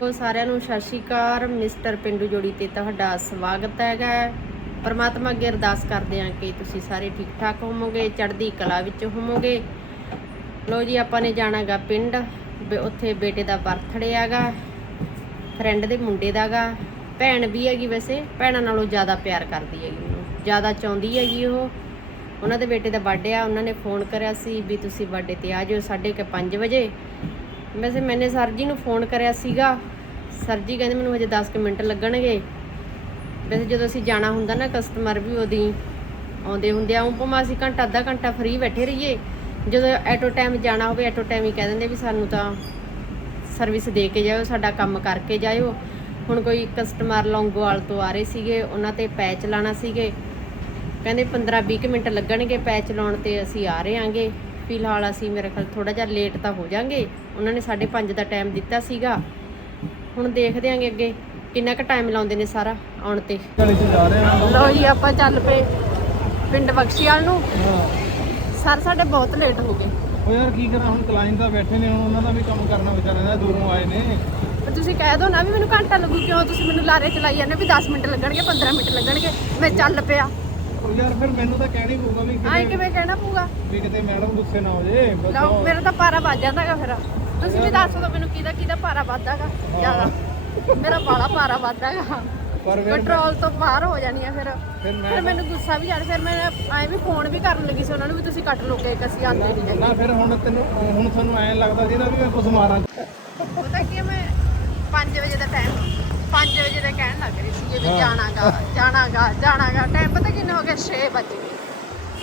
ਸੋ ਸਾਰਿਆਂ ਨੂੰ ਸਤਿ ਸ਼੍ਰੀ ਅਕਾਲ। ਮਿਸਟਰ ਪਿੰਡੂ ਜੋੜੀ ਤੇ ਤੁਹਾਡਾ ਸਵਾਗਤ ਹੈਗਾ ਪਰਮਾਤਮਾ ਅੱਗੇ ਅਰਦਾਸ ਕਰਦੇ ਹਾਂ ਕਿ ਤੁਸੀਂ ਸਾਰੇ ਠੀਕ ਠਾਕ ਹੋਵੋਗੇ, ਚੜ੍ਹਦੀ ਕਲਾ ਵਿੱਚ ਹੋਵੋਗੇ। ਲੋ ਜੀ, ਆਪਾਂ ਨੇ ਜਾਣਾਗਾ ਪਿੰਡ। ਵੀ ਉੱਥੇ ਬੇਟੇ ਦਾ ਬਰਥਡੇ ਹੈਗਾ ਫਰੈਂਡ ਦੇ ਮੁੰਡੇ ਦਾਗਾ ਭੈਣ ਵੀ ਹੈਗੀ ਵੈਸੇ, ਭੈਣਾਂ ਨਾਲੋਂ ਜ਼ਿਆਦਾ ਪਿਆਰ ਕਰਦੀ ਹੈਗੀ ਉਹਨੂੰ ਜ਼ਿਆਦਾ ਚਾਹੁੰਦੀ ਹੈਗੀ ਉਹ। ਉਹਨਾਂ ਦੇ ਬੇਟੇ ਦਾ ਬਰਥਡੇ ਆ, ਉਹਨਾਂ ਨੇ ਫੋਨ ਕਰਿਆ ਸੀ ਵੀ ਤੁਸੀਂ ਬਰਥਡੇ ਤੇ ਆ ਜਾਓ 5:30 ਵਜੇ। ਵੈਸੇ ਮੈਨੇ ਸਰ ਜੀ ਨੂੰ ਫੋਨ ਕਰਿਆ ਸੀਗਾ। ਸਰ ਜੀ ਕਹਿੰਦੇ ਮੈਨੂੰ ਹਜੇ 10 ਕੁ ਮਿੰਟ ਲੱਗਣਗੇ। ਵੈਸੇ ਜਦੋਂ ਅਸੀਂ ਜਾਣਾ ਹੁੰਦਾ ਨਾ ਕਸਟਮਰ ਵੀ ਉਹਦੀ ਆਉਂਦੇ ਹੁੰਦੇ ਆ, ਉਹ ਭਾਵੇਂ ਅਸੀਂ ਘੰਟਾ ਅੱਧਾ ਘੰਟਾ ਫ੍ਰੀ ਬੈਠੇ ਰਹੀਏ। ਜਦੋਂ ਐਟੋ ਟਾਈਮ ਜਾਣਾ ਹੋਵੇ ਐਟੋ ਟਾਈਮ ਹੀ ਕਹਿ ਦਿੰਦੇ ਵੀ ਸਾਨੂੰ ਤਾਂ ਸਰਵਿਸ ਦੇ ਕੇ ਜਾਇਓ, ਸਾਡਾ ਕੰਮ ਕਰਕੇ ਜਾਇਓ। ਹੁਣ ਕੋਈ ਕਸਟਮਰ ਲੌਂਗੋਵਾਲ ਤੋਂ ਆ ਰਹੇ ਸੀਗੇ, ਉਹਨਾਂ ਤੇ ਪੈਚ ਲਾਣਾ ਸੀਗੇ। ਕਹਿੰਦੇ 15-20 ਮਿੰਟ ਲੱਗਣਗੇ ਪੈਚ ਲਾਉਣ ਤੇ ਅਸੀਂ ਆ ਰਹੇ ਆਂਗੇ। ਫਿਲਹਾਲ ਅਸੀਂ ਮੇਰੇ ਖਿਆਲ ਥੋੜਾ ਜਿਹਾ ਲੇਟ ਤਾਂ ਹੋ ਜਾਾਂਗੇ। ਉਹਨਾਂ ਨੇ 5:30 ਦਾ ਟਾਈਮ ਦਿੱਤਾ ਸੀਗਾ। ਹੁਣ ਦੇਖਦੇ ਆਂਗੇ ਅੱਗੇ ਕਿੰਨਾ ਕੁ ਟਾਈਮ ਲਾਉਂਦੇ ਨੇ ਸਾਰਾ ਆਉਣ ਤੇ। ਲੋ ਜੀ ਆਪਾਂ ਚੱਲ ਪਏ ਪਿੰਡ ਬਖਸ਼ੀਵਾਲ ਨੂੰ। ਸਰ ਸਾਡੇ ਬਹੁਤ ਲੇਟ ਹੋ ਗਏ। ਉਹ ਯਾਰ ਕੀ ਕਰਾਂ ਹੁਣ ਕਲਾਇੰਟ ਤਾਂ ਬੈਠੇ ਨੇ ਹੁਣ ਉਹਨਾਂ ਦਾ ਵੀ ਕੰਮ ਕਰਨਾ ਵਿਚਾਰਿਆਂ ਦਾ ਦੂਰੋਂ ਆਏ ਨੇ। ਪਰ ਤੁਸੀਂ ਕਹਿ ਦੋ ਨਾ ਵੀ ਮੈਨੂੰ ਘੰਟਾ ਲੱਗੂ ਕਿਉਂ? ਤੁਸੀਂ ਮੈਨੂੰ ਲਾਰੇ ਚਲਾਈ ਜਾਂਦੇ ਵੀ 10 ਮਿੰਟ ਲੱਗਣਗੇ 15 ਮਿੰਟ ਲੱਗਣਗੇ। ਮੈਂ ਚੱਲ ਪਿਆ। ਯਾਰ ਫਿਰ ਮੈਨੂੰ ਤਾਂ ਕਹਿਣੀ ਪਊਗਾ ਵੀ ਆਏ ਕਿਤੇ ਕਿਵੇਂ ਕਹਿਣਾ ਪਊਗਾ? ਵੀ ਕਿਤੇ ਮੈਡਮ ਗੁੱਸੇ ਨਾ ਹੋ ਜੇ ਬਸ ਲਓ ਮੇਰਾ ਤਾਂ ਪਾਰਾ ਵੱਜ ਜਾਂਦਾਗਾ ਫਿਰ। ਤੁਸੀਂ ਵੀ ਦੱਸ ਦਿਓ ਮੈਨੂੰ ਕਿਹਦਾ ਕਿਹਦਾ ਪਾਰਾ ਵੱਜਦਾਗਾ ਜ਼ਿਆਦਾ। ਮੇਰਾ ਬਾਲਾ ਪਾਰਾ ਵੱਜਦਾਗਾ। ਪਰ ਫਿਰ ਕੰਟਰੋਲ ਤੋਂ ਬਾਹਰ ਹੋ ਜਾਣੀ ਆ ਫਿਰ ਫਿਰ ਫਿਰ ਮੈਨੂੰ ਗੁੱਸਾ ਵੀ ਆ ਰਿਹਾ ਫਿਰ ਮੈਂ ਐਂ ਵੀ ਫੋਨ ਵੀ ਕਰਨ ਲੱਗੀ ਸੀ ਉਹਨਾਂ ਨੂੰ ਵੀ ਤੁਸੀਂ ਕੱਟ ਲਓ ਕੇਕ ਅਸੀਂ ਆਂਦੇ ਨਹੀਂ ਹੈਗੇ। ਨਾ ਫਿਰ ਹੁਣ ਤੈਨੂੰ ਹੁਣ ਤੁਹਾਨੂੰ ਐਂ ਲੱਗਦਾ ਨਾ ਵੀ ਮੈਂ ਕੁਝ ਮਾਰਾਂ। ਪਤਾ ਕੀ ਮੈਂ 5 ਵਜੇ ਦਾ ਟਾਈਮ 5 ਵਜੇ ਦਾ ਕਹਿਣ ਲੱਗ ਰਹੀ ਸੀ ਵੀ ਹਾਂ। ਜਾਣਾਗਾ ਜਾਣਾਗਾ ਜਾਣਾਗਾ। ਟਾਈਮ ਪਤਾ ਕਿੰਨਾ ਹੋ ਗਿਆ? 6 ਵਜ ਗਏ।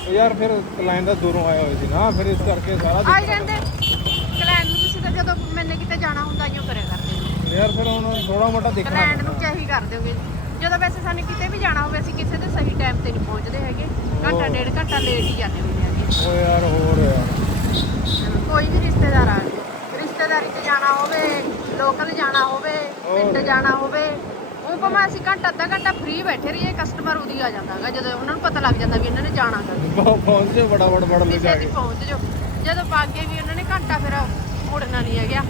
ਉਹ ਯਾਰ ਫਿਰ ਕਲਾਇੰਟ ਦਾ ਦੂਰੋਂ ਆਏ ਹੋਏ ਸੀ ਨਾ ਫਿਰ ਇਸ ਕਰਕੇ ਸਾਰਾ ਆਈ ਜਾਂਦੇ। ਕਲੈਂਡ ਨੂੰ ਤੁਸੀਂ ਤਾਂ ਜਦੋਂ ਮੈਨੇ ਕਿਤੇ ਜਾਣਾ ਹੁੰਦਾ ਇਉਂ ਕਰਿਆ ਕਰਦੇ ਹੋ ਯਾਰ ਫਿਰ ਹੁਣ ਥੋੜਾ ਮੋਟਾ ਦੇਖਣਾ ਕਲੈਂਡ ਨੂੰ ਚਾਹੀ ਕਰ ਦਿਓਗੇ ਜਦੋਂ ਵੈਸੇ ਸਾਨੂੰ ਕਿਤੇ ਵੀ ਜਾਣਾ ਹੋਵੇ ਅਸੀਂ ਕਿਸੇ ਦੇ ਸਹੀ ਟਾਈਮ ਤੇ ਨਹੀਂ ਪਹੁੰਚਦੇ ਹੈਗੇ। ਘੰਟਾ ਉਹ। ਡੇਢ ਘੰਟਾ ਲੇਟ ਹੀ ਜਾਂਦੇ ਹੁੰਦੇ ਹੈਗੇ। ਉਹ ਯਾਰ ਹੋਰ ਯਾਰ। ਕੋਈ ਵੀ ਰਿਸ਼ਤੇਦਾਰ ਆ। ਰਿਸ਼ਤੇਦਾਰੀ 'ਚ ਜਾਣਾ ਹੋਵੇ ਲੋਕਲ ਜਾਣਾ ਹੋਵੇ ਪਿੰਡ। ਜਾਣਾ ਹੋਵੇ ਉਹ ਭਾਵੇਂ ਅਸੀਂ ਘੰਟਾ ਅੱਧਾ ਘੰਟਾ ਫ੍ਰੀ ਬੈਠੇ ਰਹੀਏ ਕਸਟਮਰ ਉਹਦੀ ਆ ਜਾਂਦਾਗਾ ਜਦੋਂ ਉਹਨਾਂ ਨੂੰ ਪਤਾ ਲੱਗ ਜਾਂਦਾ ਵੀ ਇਹਨਾਂ ਨੇ ਜਾਣਾ ਗਾ ਪਹੁੰਚ ਜੇ ਬੜਾ ਬੜਾ ਬੜਾ ਲੈ ਜਾ ਕੇ। ਪਹੁੰਚ ਜੋ ਜਦੋਂ ਬਾਗੇ ਵੀ ਉਹਨਾਂ ਨੇ ਘੰਟਾ ਫਿਰ ਮੁੜਨਾ ਨਹੀਂ ਹੈਗਾ।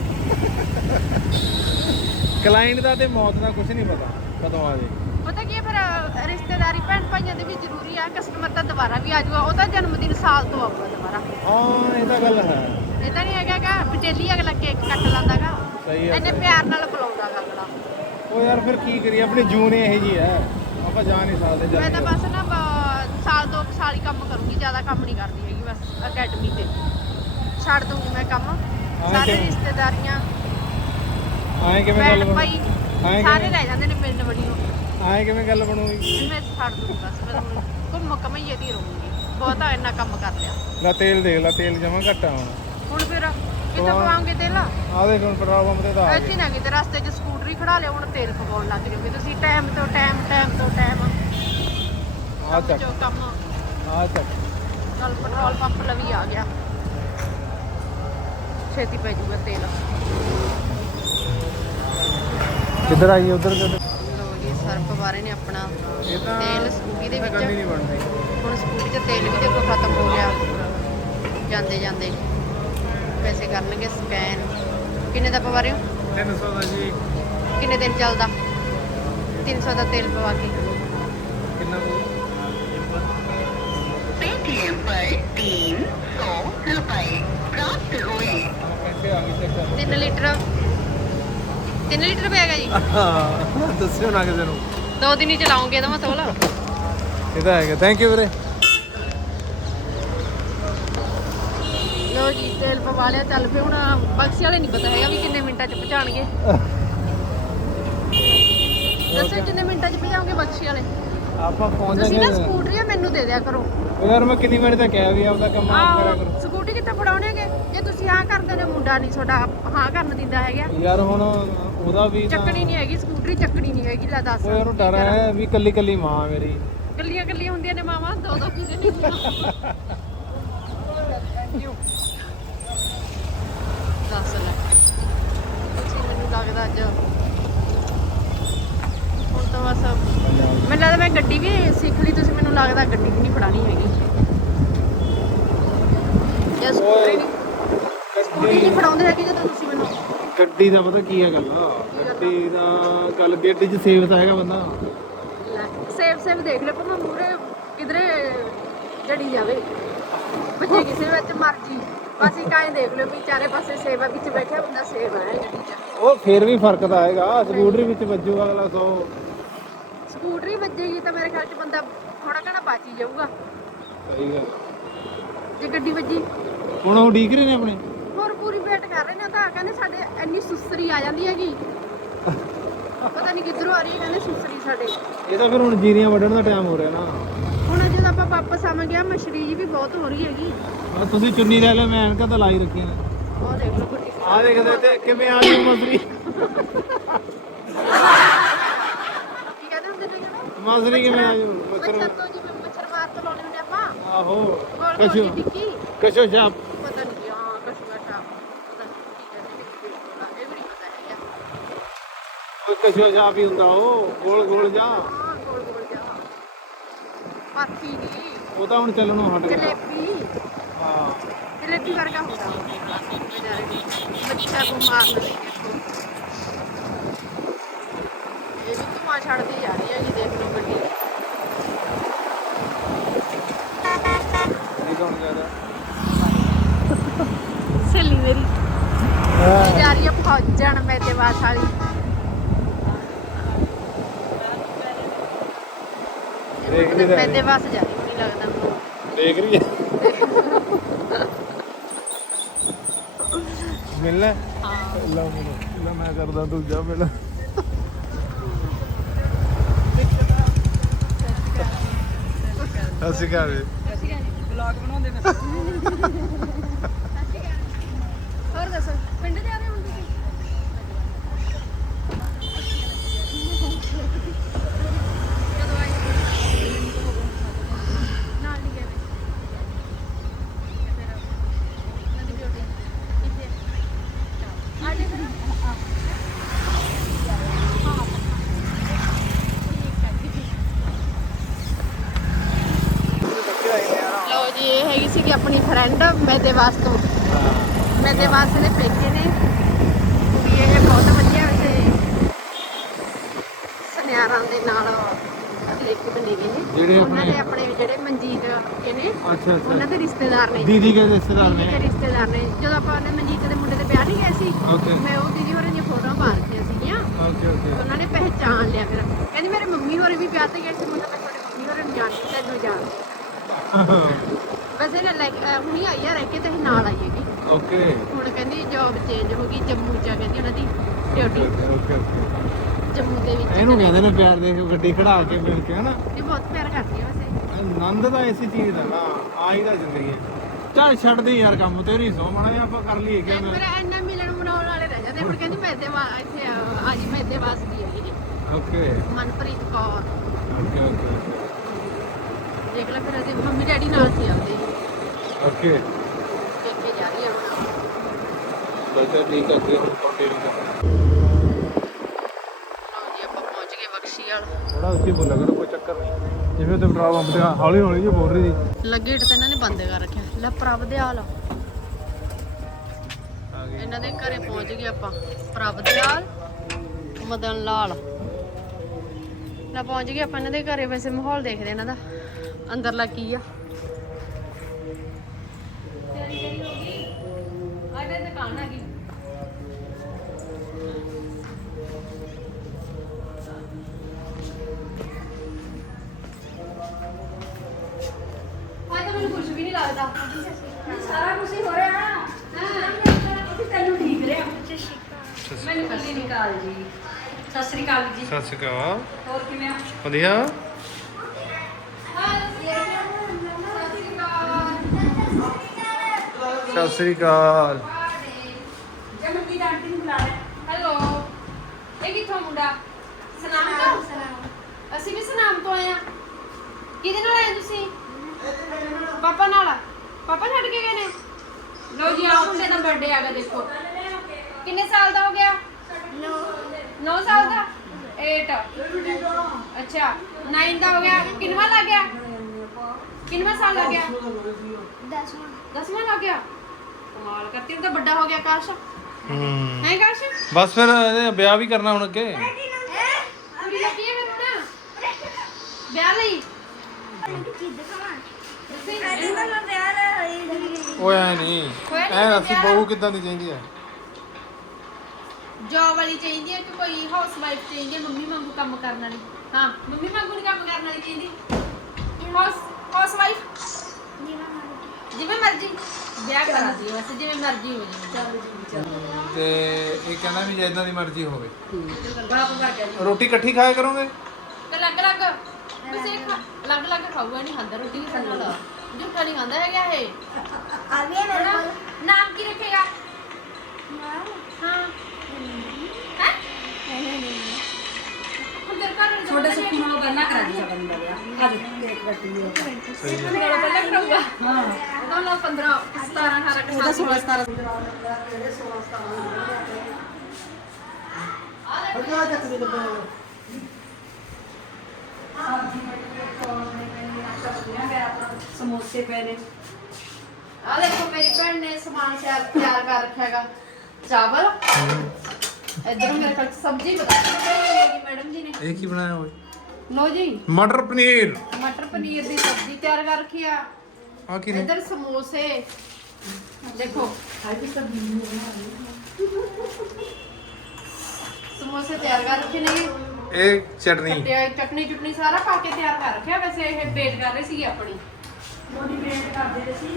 ਕਲਾਇੰਟ ਦਾ ਤੇ ਮੌਤ ਦਾ ਕੁਝ ਨਹੀਂ ਪਤਾ ਕਦੋਂ ਆ ਜੇ। ਪਤਾ ਕੀ ਹੈ ਫਿਰ ਰਿਸ਼ਤੇਦਾਰੀ ਭੈਣ ਭਾਈਆਂ ਦੇ ਵੀ ਜ਼ਰੂਰੀ ਆ ਕਸਟਮਰ ਤਾਂ ਦੁਬਾਰਾ ਵੀ ਆ ਜਾਊਗਾ ਉਹਦਾ ਜਨਮ ਦਿਨ ਸਾਲ ਤੋਂ ਆਊਗਾ ਦੁਬਾਰਾ। ਹਾਂ ਇਹ ਤਾਂ ਗੱਲ ਹੈ। ਇਹ ਤਾਂ ਨਹੀਂ ਹੈਗਾ ਕਿ ਪਚੇਲੀ ਅਗਲਾ ਕੇਕ ਕੱਟ ਲਾਂਦਾਗਾ ਸਹੀ ਹੈ ਇੰਨੇ ਪਿਆਰ ਨਾਲ ਬੁਲਾਉਂਦਾਗਾ ਅਗਲਾ। ਉਹ ਯਾਰ ਫਿਰ ਕੀ ਕਰੀਏ ਆਪਣੀ ਜੂਨ ਇਹੋ ਜੀ ਹੈ ਆਪਾਂ ਜਾ ਨਹੀਂ ਸਕਦੇ ਮੈਂ ਤਾਂ ਬਸ ਨਾ। ਬ- ਸਾਲ ਦੋ ਕੁ ਸਾਲ ਹੀ ਕੰਮ ਕਰੂੰਗੀ ਜ਼ਿਆਦਾ ਕੰਮ ਨਹੀਂ ਕਰਦੀ ਹੈਗੀ ਬਸ ਅਕੈਡਮੀ ਤੇ। ਛੱਡ ਦੂੰਗੀ ਮੈਂ ਕੰਮ। ਸਾਰੇ ਕਿਵੇਂ? ਰਿਸ਼ਤੇਦਾਰੀਆਂ। ਐਂ ਕਿਵੇਂ ਗੱਲ ਭੈਣ ਬਣੂ? ਭਾਈ ਐਂ ਸਾਰੇ ਕਿਵੇਂ ਲੈ ਜਾਂਦੇ ਨੇ ਮਿਲਣ ਬੜੀ ਨੂੰ ਐਂ ਕਿਵੇਂ ਗੱਲ ਬਣੂਗੀ? ਮੈਂ ਛੱਡ ਦੂੰਗੀ ਬਸ ਮੈਂ ਤਾਂ ਹੁਣ ਘੁੰਮ ਕਮਈਏ ਦੀ ਰਹੂੰਗੀ। ਬਹੁਤਾ ਇੰਨਾ ਕੰਮ ਕਰ ਲਿਆ। ਲੈ ਤੇਲ ਦੇਖ ਲੈ ਤੇਲ ਜਮਾ ਘਟਾ ਹੁਣ। ਹੁਣ ਫਿਰ ਕਿੱਥੇ ਹਾਂ। ਪਵਾਉਂਗੇ ਤੇਲ? ਆ ਦੇਖ ਹੁਣ ਪੈਟਰੋਲ ਪੰਪ ਤੇ ਤਾਂ ਆ ਇੱਥੇ ਗਏ। ਨਾ ਕਿਤੇ ਰਸਤੇ 'ਚ ਸਕੂਟਰੀ ਖੜਾ ਲਿਆ ਹੁਣ ਤੇਲ ਪਵਾਉਣ ਲੱਗ ਜਾਓਗੇ ਤੁਸੀਂ ਟਾਈਮ ਤੋਂ ਟਾਈਮ ਟਾਈਮ ਤੋਂ ਟਾਈਮ। ਆ ਚੱਕ। ਜੋ ਕੰਮ। ਆ ਚੱਕ। ਚੱਲ ਪੈਟਰੋਲ ਪੰਪ ਲਵੀ ਆ ਗਿਆ। ਛੇਤੀ ਪੈ ਜੂਗਾ ਤੇਲ। ਕਿੱਧਰ ਆਈ ਉਧਰ ਕਿੱਧਰ? ਲੋ ਜੀ ਸਰਫ ਬਾਰੇ ਨੇ ਆਪਣਾ ਇਹ ਤਾਂ ਤੇਲ ਸਕੂਟੀ ਦੇ ਵਿੱਚ। ਕਰਨੀ ਨਹੀਂ ਬਣਦੀ। ਹੁਣ ਸਕੂਟੀ 'ਚ ਤੇਲ ਵੀ ਦੇਖੋ ਖਤਮ ਹੋ ਗਿਆ। ਜਾਂਦੇ ਜਾਂਦੇ। ਪੈਸੇ ਕਰਨਗੇ ਸਕੈਨ ਕਿੰਨੇ ਦਾ ਪਵਾ ਰਹੇ ਹੋ 300 ਦਾ ਜੀ ਕਿੰਨੇ ਦਿਨ ਚੱਲਦਾ 300 ਦਾ ਤੇਲ ਪਵਾ ਕੇ ਕਿੰਨਾ ਕੁ? पेटीएम पर तीन सौ रुपए प्राप्त हुए ਪੈਸੇ ਆ ਗਏ ਚੈੱਕ ਕਰ 3 ਲੀਟਰ 3 ਲੀਟਰ ਪਿਆ ਗਿਆ ਜੀ ਹਾਂ ਦੱਸਿਓ ਨਾ ਕਿਸੇ ਨੂੰ ਦੋ ਦਿਨ ਹੀ ਚਲਾਉਂਗੇ ਇਹਦਾ ਮਤਲਬ ਇਹਦਾ ਹੈਗਾ ਥੈਂਕ ਯੂ ਵੀਰੇ ਲੋ ਜੀ ਤੇਲ ਪਵਾ ਲਿਆ ਚੱਲ ਪਏ ਹੁਣ ਬਕਸੀ ਵਾਲੇ ਨਹੀਂ ਪਤਾ ਹੈਗਾ ਵੀ ਕਿੰਨੇ ਮਿੰਟਾਂ 'ਚ ਪਹੁੰਚਾਣਗੇ। ਦੱਸੋ ਕਿੰਨੇ ਮਿੰਟਾਂ 'ਚ ਪਹੁੰਚਾਓਗੇ ਬਕਸੀ ਵਾਲੇ? ਆਪਾਂ ਪਹੁੰਚ ਤੁਸੀਂ ਨਾ ਜਾਗੇ ਸਕੂਟਰੀ ਆ ਮੈਨੂੰ ਦੇ ਦਿਆ ਕਰੋ। ਉਹ ਯਾਰ ਮੈਂ ਕਿੰਨੀ ਵਾਰੀ ਤਾਂ ਕਿਹਾ ਵੀ ਆਪਦਾ ਕੰਮ ਆਪ ਕਰਿਆ ਆਹ ਕਰੋ। ਸਕੂਟੀ ਕਿੱਥੇ ਫੜਾਉਣੇਗੇ ਜੇ ਤੁਸੀਂ ਹਾਂ ਕਰਦੇ ਨੇ ਮੁੰਡਾ ਨਹੀਂ ਤੁਹਾਡਾ ਹਾਂ ਕਰਨ ਦਿੰਦਾ ਹੈਗਾ। ਯਾਰ ਹੁਣ ਉਹਦਾ ਵੀ ਤਾਂ- ਚੱਕਣੀ ਨਹੀਂ ਹੈਗੀ ਸਕੂਟਰੀ ਚੱਕਣੀ ਨਹੀਂ ਹੈਗੀ ਲੈ ਦੱਸ। ਉਹ ਯਾਰ ਉਹਨੂੰ ਡਰ ਹੈ ਵੀ ਕੱਲੀ ਕੱਲੀ ਮਾਂ ਮੇਰੀ। ਕੱਲੀਆਂ ਕੱਲੀਆਂ ਹੁੰਦੀਆਂ ਨੇ ਮਾਵਾਂ ਦੋ ਦੋ ਕਿਸੇ ਨਹੀਂ ਲੈ ਤੁਸੀਂ ਮੈਨੂੰ ਲੱਗਦਾ ਅੱਜ ਹੁਣ ਤਾਂ ਬਸ ਮੈਨੂੰ ਲੱਗਦਾ ਮੈਂ ਗੱਡੀ ਵੀ ਸਿੱਖ ਲਈ ਤੁਸੀਂ ਮੈਨੂੰ ਲੱਗਦਾ ਗੱਡੀ ਵੀ ਨਹੀਂ ਫੜਾਣੀ ਹੈਗੀ। ਜਾਂ ਸਕੂਟਰੀ ਨਹੀਂ ਸਕੂਟਰੀ ਨਹੀਂ ਫੜਾਉਂਦੇ ਹੈਗੇ ਜਦੋਂ ਤੁਸੀਂ ਮੈਨੂੰ। ਗੱਡੀ ਦਾ ਪਤਾ ਕੀ ਹੈ ਗੱਲ ਗੱਡੀ ਦਾ ਗੱਲ ਗੱਡੀ 'ਚ ਸੇਵ ਤਾਂ ਹੈਗਾ ਬੰਦਾ। ਸੇਫ ਸੇਫ ਦੇਖ ਲੈ ਭਾਵੇਂ ਮੂਰੇ ਕਿਧਰੇ ਜੜੀ ਜਾਵੇ। ਬੱਚੇ ਕਿਸੇ ਵਿੱਚ ਮਰਜ਼ੀ। ਬਸ ਇੱਕ ਐਂ ਦੇਖ ਲਿਓ ਵੀ ਚਾਰੇ ਪਾਸੇ ਸੇਵਾ ਵਿੱਚ ਬੈਠਿਆ ਬੰਦਾ ਸੇਵ ਹੈ ਚ। ਉਹ ਫੇਰ ਵੀ ਫ਼ਰਕ ਤਾਂ ਹੈਗਾ ਸਕੂਟਰੀ ਵਿੱਚ ਵੱਜੂ ਅਗਲਾ ਸੌ। ਸਕੂਟਰੀ ਵੱਜੇਗੀ ਤਾਂ ਮੇਰੇ ਖਿਆਲ ਚ ਬੰਦਾ ਥੋੜਾ ਘਣਾ ਬਾਚੀ ਜਾਊਗਾ। ਸਹੀ ਗੱਲ। ਜੇ ਗੱਡੀ ਵੱਜੀ। ਹੁਣ ਉਹ ਡੀਕ ਰਹੇ ਨੇ ਆਪਣੇ? ਹੋਰ ਪੂਰੀ ਵੇਟ ਕਰ ਰਹੇ ਨੇ ਤਾਂ ਕਹਿੰਦੇ ਸਾਡੇ ਇੰਨੀ ਸੁਸਰੀ ਆ ਜਾਂਦੀ ਹੈਗੀ। ਪਤਾ ਨਹੀਂ ਕਿੱਧਰੋਂ ਆ ਰਹੀ ਹੈ ਕਹਿੰਦੇ ਸੁਸਰੀ ਸਾਡੇ। ਇਹ ਤਾਂ ਫਿਰ ਹੁਣ ਜੀਰੀਆਂ ਵੱਢਣ ਦਾ ਟਾਈਮ ਹੋ ਰਿਹਾ ਨਾ। ਹੁਣ ਜਦੋਂ ਆਪਾਂ ਵਾਪਸ ਆਵਾਂਗੇ ਆ ਮਸ਼ਰੀਜ ਵੀ ਬਹੁਤ ਹੋ ਰਹੀ ਹੈਗੀ। ਆਹ ਤੁਸੀਂ ਚੁੰਨੀ ਲੈ ਲਓ ਮੈਂ ਐਨਕਾਂ ਤਾਂ ਲਾਈ ਰੱਖੀਆਂ ਨੇ। ਉਹ ਦੇਖ ਲਓ ਗੱਡੀ। ਆ ਦੇਖਦੇ ਤੇ ਕਿਵੇਂ ਆ ਗਈ ਮਸਰੀ ਕੀ ਕਹਿੰਦੇ ਹੁੰਦੇ ਮਸਰੀ ਕਿਵੇਂ ਆ ਜੂ ਮੱਛਰ ਤੋਂ ਜਿਵੇਂ ਮੱਛਰ ਮਾਰ ਤੋਂ ਲਾਉਣੇ ਹੁੰਦੇ ਆਪਾਂ। ਆਹੋ। ਕਸ਼ੋ ਕਸ਼ੋ ਛਾਪ ਪਤਾ ਨਹੀਂ ਹਾਂ ਕਸ਼ੂਆ ਟਾਪ ਪਤਾ ਨਹੀਂ ਕੀ ਕਹਿੰਦੇ ਨੇ ਕੀ ਬੋਲਾ ਇਹ ਵੀ ਨਹੀਂ ਪਤਾ ਹੈਗਾ। ਉਹ ਕਸ਼ੋ ਛਾਪ ਹੀ ਹੁੰਦਾ ਉਹ ਗੋਲ ਗੋਲ ਜਾ। ਹਾਂ ਗੋਲ ਗੋਲ ਜਾ। ਪਾਥੀ ਦੀ। ਉਹ ਤਾਂ ਹੁਣ ਚੱਲਣੋਂ ਹਟ ਗਿਆ। ਜਲੇਬੀ। ਹਾਂ। ਜਲੇਬੀ ਵਰਗਾ ਹੁੰਦਾ। ਉਹ ਬਜ਼ਾਰੇ ਬੱਚਾ ਕੋ ਮਾਰ ਲੈ ਦੇਖੋ ਇਹ ਵੀ ਧੂਆਂ ਛੱਡਦੀ ਜਾ ਰਹੀ ਹੈ ਜੀ ਦੇਖ ਲਓ ਗੱਡੀ। ਇਹ ਕੌਣ ਜ਼ਿਆਦਾ। ਸਹੇਲੀ ਮੇਰੀ। ਇਹ ਜਾ ਰਹੀ ਹੈ ਪਹੁੰਚਣ ਮੇਰੇ ਬਾਸ ਵਾਲੀ। ਦੇਖ ਨਹੀਂ ਮੇਰੇ ਬਾਸ ਜਾ ਰਹੀ ਮੈਨੂੰ ਲੱਗਦਾ ਮੈਨੂੰ। ਦੇਖ ਰਹੀ ਹੈ। ਮਿਲਣਾ ਹਾਂ? ਲਓ ਮਿਲੋ। ਲੈ ਮੈਂ ਕਰਦਾ ਸਤਿ ਸ਼੍ਰੀ ਅਕਾਲ ਜੀ। ਕਾ ਬਣਾਉਂਦੇ ਨੇ ਦੱਸੋ ਪਿੰਡ ਜਾ ਰਹੇ ਹੋ ਹੁਣ ਤੁਸੀਂ ਕਦੋਂ ਆਏ ਨਾਲ ਨਹੀਂ ਗਏ ਤੇਰਾ ਨਦੀ ਡਿਊਟੀ ਕਿੱਥੇ ਆ ਜਾ ਲਓ ਜੀ ਇਹ ਹੈਗੀ ਸੀ ਕਿ ਆਪਣੀ ਫਰੈਂਡ ਮੈਦੇ ਵਾਸਤੇ ਮੈਦੇ ਵਾਸਤੇ ਦੇ ਪੇਕੇ ਨੇ। ਕੁੜੀ ਇਹ ਬਹੁਤ ਵਧੀਆ ਵੈਸੇ ਸੁਨਿਆਰਾਂ ਦੇ ਨਾਲ ਲਿਖ ਬਣੀ ਨੇ। ਜਿਹੜੇ ਉਹਨਾਂ ਦੇ ਆਪਣੇ- ਜਿਹੜੇ ਮਨਜੀਤ ਕੇ ਨੇ ਅੱਛਾ ਉਹਨਾਂ ਦੇ ਰਿਸ਼ਤੇਦਾਰ ਨੇ। ਦੀਦੀ ਰਿਸ਼ਤੇਦਾਰ ਦੇ ਰਿਸ਼ਤੇਦਾਰ ਨੇ। ਜਦੋਂ ਆਪਾਂ ਉਹਨੇ ਮਨਜੀਤ ਦੇ ਮੁੰਡੇ ਦੇ ਵਿਆਹ ਨਹੀਂ ਗਏ ਸੀ ਓਕੇ ਮੈਂ ਉਹ ਦੀਦੀ ਹੋਰਾਂ ਦੀਆਂ ਫੋਟੋਆਂ ਪਾ ਦਿੱਤੀਆਂ ਸੀਗੀਆਂ ਓਕੇ ਓਕੇ ਉਹਨਾਂ ਨੇ ਪਹਿਚਾਨ ਲਿਆ ਫਿਰ। ਕਹਿੰਦੀ ਮੇਰੇ ਮੰਮੀ ਹੋਰੇ ਵੀ ਵਿਆਹ ਤੇ ਗਏ ਸੀ ਮੁੰਡਾ ਮੈਂ ਤੁਹਾਡੇ ਮੰਮੀ ਹੋਰਾਂ ਨੂੰ ਜਾਣਦੀ ਤੈਨੂੰ ਜਾਣਦੀ ਵੈਸੇ ਨਾ ਲੈ ਅਹ ਹੁਣੀ ਆਈ ਆ ਰਹਿ ਕੇ ਤੇ ਅਸੀਂ ਨਾਲ ਆਈਏਗੀ ਓਕੇ ਹੁਣ ਕਹਿੰਦੀ ਜੌਬ ਚੇਂਜ ਹੋ ਗਈ ਜੰਮੂ ਚ ਆ ਕਹਿੰਦੀ ਉਹਨਾਂ ਦੀ ਡਿਊਟੀ ਓਕੇ ਓਕੇ ਜੰਮੂ ਦੇ ਵਿੱਚ ਇਹਨੂੰ ਕਹਿੰਦੇ ਨੇ ਪਿਆਰ ਦੇ ਕੇ ਗੱਡੀ ਖੜਾ ਕੇ ਮਿਲ ਕੇ ਹਨਾ? ਇਹ ਬਹੁਤ ਪਿਆਰ ਕਰਦੀ ਆ ਵੈਸੇ। ਆਨੰਦ ਤਾਂ ਐਸੀ ਚੀਜ਼ ਦਾ ਨਾ ਆਈ ਦਾ ਜ਼ਿੰਦਗੀ ਹੈ। ਚੱਲ ਛੱਡ ਦੇ ਯਾਰ ਕੰਮ ਤੇਰੀ ਸੋ ਮਣਾ ਜਿਹਾ ਆਪਾਂ ਕਰ ਲਈਏ ਤੇ ਕਿਵੇਂ ਮੇਰਾ ਇੰਨਾ ਮਿਲਣ ਮਨਾਉਣ ਵਾਲੇ ਰਹਿ ਜਾਂਦੇ ਹੁਣ ਕਹਿੰਦੀ ਮੈਂ ਤੇ ਇੱਥੇ ਆ- ਅੱਜ ਮੈਂ ਤੇ ਵਾਸਦੀ ਆਈ ਜੀ। Okay Manpreet Kaur. Okay okay ਦੇਖ ਲੈ ਫਿਰ ਉਹਦੇ ਮੰਮੀ ਡੈਡੀ ਨਾਲ ਸੀ ਆਉਂਦੇ ਓਕੇ ਦੇਖ ਕੇ ਜਾ ਰਹੀ ਆ ਹੁਣ ਬੱਚਾ ਠੀਕ ਹੈ ਅੱਗੇ ਹੁਣ ਕੰਟੀਨਿਊ ਕਰ ਲਓ ਜੀ ਆਪਾਂ ਪਹੁੰਚ ਗਏ ਬਖਸ਼ੀ ਵਾਲ ਥੋੜਾ ਉੱਚੀ ਬੋਲਿਆ ਕਰੋ ਕੋਈ ਚੱਕਰ ਨਹੀਂ। ਜਿਵੇਂ ਤੇ ਪੈਟਰੋਲ ਪੰਪ ਤੇ ਹੌਲੀ ਹੌਲੀ ਜਿਹੀ ਬੋਲ ਰਹੀ ਸੀ। ਲੱਗੇ ਤਾਂ ਇਹਨਾਂ ਨੇ ਬੰਦ ਕਰ ਰੱਖਿਆ। ਲੈ ਪ੍ਰਭ ਦੇ ਹਾਲ ਆ। ਗਈ ਇਹਨਾਂ ਦੇ ਘਰੇ ਪਹੁੰਚ ਗਏ ਆਪਾਂ। ਪ੍ਰਭ ਦੇ ਹਾਲ ਮਦਨ ਲਾਲ। ਨਾ ਪਹੁੰਚ ਗਏ ਆਪਾਂ ਇਹਨਾਂ ਦੇ ਘਰੇ। ਵੈਸੇ ਮਾਹੌਲ ਦੇਖਦੇ ਇਹਨਾਂ ਦਾ। ਅੰਦਰਲਾ ਕੀ ਆ? ਸਤਿ ਸ਼੍ਰੀ ਅਕਾਲ। ਹੋਰ ਕਿਵੇਂ ਹੋ? ਵਧੀਆ? ਸਤਿ ਸ਼੍ਰੀ ਅਕਾਲ। ਜਮਨ ਦੀ ਆਂਟੀ ਨੂੰ ਬੁਲਾ ਲੈ। ਹੈਲੋ। ਇਹ ਕਿੱਥੋਂ ਮੁੰਡਾ? ਸਨਾਮ ਤੋਂ? ਅਸੀਂ ਵੀ ਸਨਾਮ ਤੋਂ ਆਏ ਆ ਕਿਹਦੇ ਨਾਲ ਆਏ ਤੁਸੀਂ? ਪਾਪਾ ਨਾਲ? ਪਾਪਾ ਛੱਡ ਕੇ ਗਏ ਨੇ? ਲੋ ਜੀ ਆਹ ਮੁੰਡੇ ਦਾ ਬਰਥਡੇ ਆ ਗਿਆ ਦੇਖੋ। ਕਿੰਨੇ ਸਾਲ ਦਾ ਹੋ ਗਿਆ? 9 9 ਸਾਲ ਦਾ? 8 ਅੱਛਾ 9 ਦਾ ਹੋ ਗਿਆ। ਕਿੰਨਵਾ ਲੱਗ ਗਿਆ? ਕਿੰਨਵਾ ਸਾਲ ਲੱਗ ਗਿਆ? 10ਵਾਂ 10ਵਾਂ ਲੱਗ ਗਿਆ? ਕਮਾਲ ਕਰਤੀ ਹੁਣ ਤਾਂ ਵੱਡਾ ਹੋ ਗਿਆ ਕਾਸ਼। ਹੂੰ। ਹੈ ਕਾਸ਼? ਬਸ ਫਿਰ ਵਿਆਹ ਵੀ ਕਰਨਾ ਹੁਣ ਅੱਗੇ। ਕੁੜੀ ਲੱਗੀ ਹੈ? ਵਿਆਹ ਲਈ। ਓਏ ਐ ਨਹੀਂ। ਐ ਅਸੀਂ ਬਹੂ ਕਿੱਦਾਂ ਦੀ ਚਾਹੀਦੀ ਹੈ? ਜੌਬ ਵਾਲੀ ਚਾਹੀਦੀ ਹੈ ਕਿ ਕੋਈ ਹਾਊਸ ਵਾਈਫ ਚਾਹੀਦੀ ਹੈ ਮੰਮੀ ਵਾਂਗੂ ਕੰਮ ਕਰਨ ਵਾਲੀ? ਹਾਂ ਮੰਮੀ ਵਾਂਗੂ ਨਹੀਂ ਕੰਮ ਕਰਨ ਵਾਲੀ ਚਾਹੀਦੀ? ਹਾਊਸ ਹਾਊਸ ਵਾਈਫ ਜਿਵੇਂ ਮਰਜ਼ੀ। ਵਿਆਹ ਕਰਾ ਦੀ ਬਸ ਜਿਵੇਂ ਮਰਜ਼ੀ ਹੋ ਜਾਵੇ। ਤੇ ਇਹ ਕਹਿੰਦਾ ਵੀ ਜੇ ਇਦਾਂ ਦੀ ਮਰਜ਼ੀ ਹੋਵੇ। ਰੋਟੀ ਇਕੱਠੀ ਖਾਇਆ ਕਰੋਗੇ? ਤੇ ਲੱਗ ਲੱਗ ਬਸ ਇਹ ਖਾ- ਲੱਗ ਲੱਗ ਖਾਊਗਾ ਨਹੀਂ ਖਾਂਦਾ ਰੋਟੀ ਕਿਸੇ ਨਾਲ ਝੂਠਾ ਨਹੀਂ ਖਾਂਦਾ ਹੈਗਾ ਇਹ। ਹਨਾ? ਨਾਮ ਕੀ ਰੱਖੇਗਾ? ਹਾਂ। ਹੈ ਹੁਣ ਤੇਰੇ ਘਰ ਵਾਲੇ ਦਾ ਛੋਟੇ ਪਤਾ ਸੁੱਖ ਨਾਲੋਂ ਪਹਿਲਾਂ ਕਰਾ ਦੀ ਸਕਦਾ ਹੁੰਦਾ ਵਿਆਹ। ਅੱਜ ਕੇਕ ਕੱਟੀ ਹੈ ਸਹੀ ਹੈ ਨਹੀਂ, ਪਹਿਲਾਂ ਕਰਾਊਗਾ। ਹਾਂ। ਉਹਦਾ ਲਾ 15 17 18 ਉਹਦਾ 16 17 ਸਮੋਸੇ ਪਏ ਨੇ। ਆ ਦੇਖੋ ਮੇਰੀ ਭੈਣ ਨੇ ਸਮਾਨ ਤਿਆਰ ਤਿਆਰ ਕਰ ਰੱਖਿਆ ਹੈਗਾ। ਚਾਵਲ। ਮੇਰੇ ਕੋਲ ਸਬਜ਼ੀ ਬਤਾ ਦਿੱਤੀ ਮੈਡਮ ਜੀ ਨੇ। ਇਹ ਕੀ ਬਣਾਇਆ ਹੋਵੇ। ਲੋ ਜੀ। ਮਟਰ ਪਨੀਰ। ਮਟਰ ਪਨੀਰ ਦੀ ਸਬਜ਼ੀ ਤਿਆਰ ਕਰ ਰੱਖੀ ਆ। ਆ ਕੀ ਨੇ ਇਧਰ ਸਮੋਸੇ। ਦੇਖੋ। ਸਮੋਸੇ ਤਿਆਰ ਕਰ ਰੱਖੇ ਨੇ। ਇਹ ਚਟਨੀ। ਕੱਟਿਆ ਚਟਨੀ ਚੁਟਨੀ ਸਾਰਾ ਪਾ ਕੇ ਤਿਆਰ ਕਰ ਰੱਖਿਆ। ਵੈਸੇ ਇਹ ਵੇਟ ਕਰ ਰਹੇ ਸੀਗੇ ਆਪਣੀ। ਮੋਦੀ ਵੇਟ ਕਰਦੇ ਸੀ।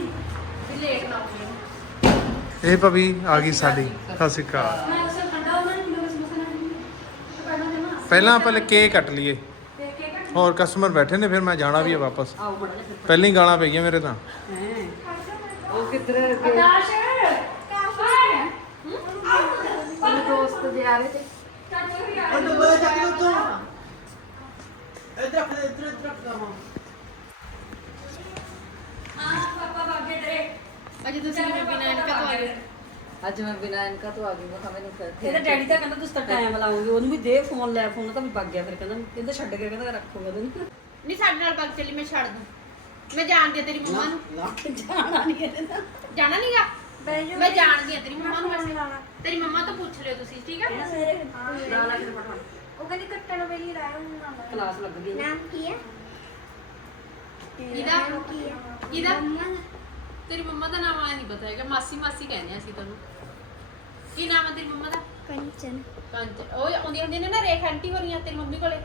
ਵੀ ਲੇਟ ਨਾ ਹੋਵੇ। ਇਹ ਭਾਬੀ ਆ ਗਈ ਸਾਡੀ। ਸਤਿ ਸ਼੍ਰੀ ਅਕਾਲ। ਮੈਂ ਉਸੇ ਠੰਡਾ ਉਹਨਾਂ ਨੂੰ ਕਿਲੋ ਸਮੋਸੇ ਨਾਲ ਪਹਿਲਾਂ ਜਮਾ ਪਹਿਲਾਂ ਆਪਾਂ ਕੇਕ ਕੱਟ ਲਈਏ। ਤੇ ਕੇ ਕੱਟ ਹੋਰ ਕਸਟਮਰ ਬੈਠੇ ਨੇ ਫਿਰ ਮੈਂ ਜਾਣਾ ਵੀ ਹੈ ਵਾਪਸ। ਆਓ ਬੜਾ ਜਿਹਾ ਪਹਿਲਾਂ ਹੀ ਗਾਲਾਂ ਪਈਆਂ ਮੇਰੇ ਤਾਂ। ਹੈ। ਉਹ ਕਿੱਧਰ ਗਏ? ਆਕਾਸ਼। ਮੇਰੇ ਦੋਸਤ ਦੇ ਆ ਰਹੇ ਤੇ ਹਾਂ ਪਾਪਾ ਬਾਗੇ ਤੇਰੇ। ਅਜੇ ਤੁਸੀਂ ਕਿਵੇਂ ਬਿਨਾਂ ਇਨਕਾ ਤੋਂ ਆ ਗਏ। ਅੱਜ ਮੈਂ ਬਿਨਾਂ ਇਨਕਾ ਤੋਂ ਆ ਗਈ ਮੈਂ ਕਿਹਾ ਮੈਨੂੰ ਫਿਰ ਇਹਦਾ ਡੈਡੀ ਤਾਂ ਕਹਿੰਦਾ ਤੁਸੀਂ ਤਾਂ ਟਾਈਮ ਲਾਉਂਗੇ ਉਹਨੂੰ ਵੀ ਦੇ ਫੋਨ ਲੈ ਫੋਨ ਤਾਂ ਵੀ ਪੱਗ ਗਿਆ ਫਿਰ ਕਹਿੰਦਾ ਕਹਿੰਦਾ ਛੱਡ ਕੇ ਕਹਿੰਦਾ ਰੱਖੋਗਾ ਤੈਨੂੰ। ਨਹੀਂ ਸਾਡੇ ਨਾਲ ਪੱਗ ਚੱਲੀ ਮੈਂ ਛੱਡ ਦੂੰ। ਮੈਂ ਜਾਣਦੀ ਆ ਤੇਰੀ ਮੰਮਾ ਨੂੰ। ਜਾਣਾ ਨਹੀਂ ਕਹਿੰਦਾ ਜਾਣਾ ਨਹੀਂਗਾ ਮੈਂ ਜਾਣਦੀ ਆ ਤੇਰੀ ਮੰਮਾ ਨੂੰ ਵੈਸੇ। ਤੇਰੀ ਮੰਮਾ ਤੋਂ ਪੁੱਛ ਲਿਓ ਤੁਸੀਂ ਠੀਕ ਆ? ਨਾ ਪਠਾਨ ਉਹ ਕਹਿੰਦੀ ਕੱਟਣ ਵੇਲੇ ਰਾਇ ਹੁੰਦਾ ਨਾ ਕਲਾਸ ਲੱਗ ਗਈ। ਨਾਮ ਕੀ ਹੈ ਕਿਹਦਾ? ਕੀ ਹੈ ਕਿਹਦਾ? ਤੇਰੀ ਮੰਮਾ ਦਾ ਨਾਮ ਆ ਨਹੀਂ ਪਤਾ ਹੈਗਾ ਮਾਸੀ ਮਾਸੀ ਕਹਿੰਦੇ ਆ ਅਸੀਂ ਤੁਹਾਨੂੰ ਕੀ ਨਾਮ ਹੈ ਤੇਰੀ ਮੰਮਾ ਦਾ? ਕੰਚਨ। ਕੰਚ ਉਹ ਆਉਂਦੀ ਹੁੰਦੀ ਨੇ ਨਾ ਰੇਖ ਆਂਟੀ ਹੋਰੀਆਂ ਤੇਰੀ ਮੰਮੀ ਕੋਲੇ?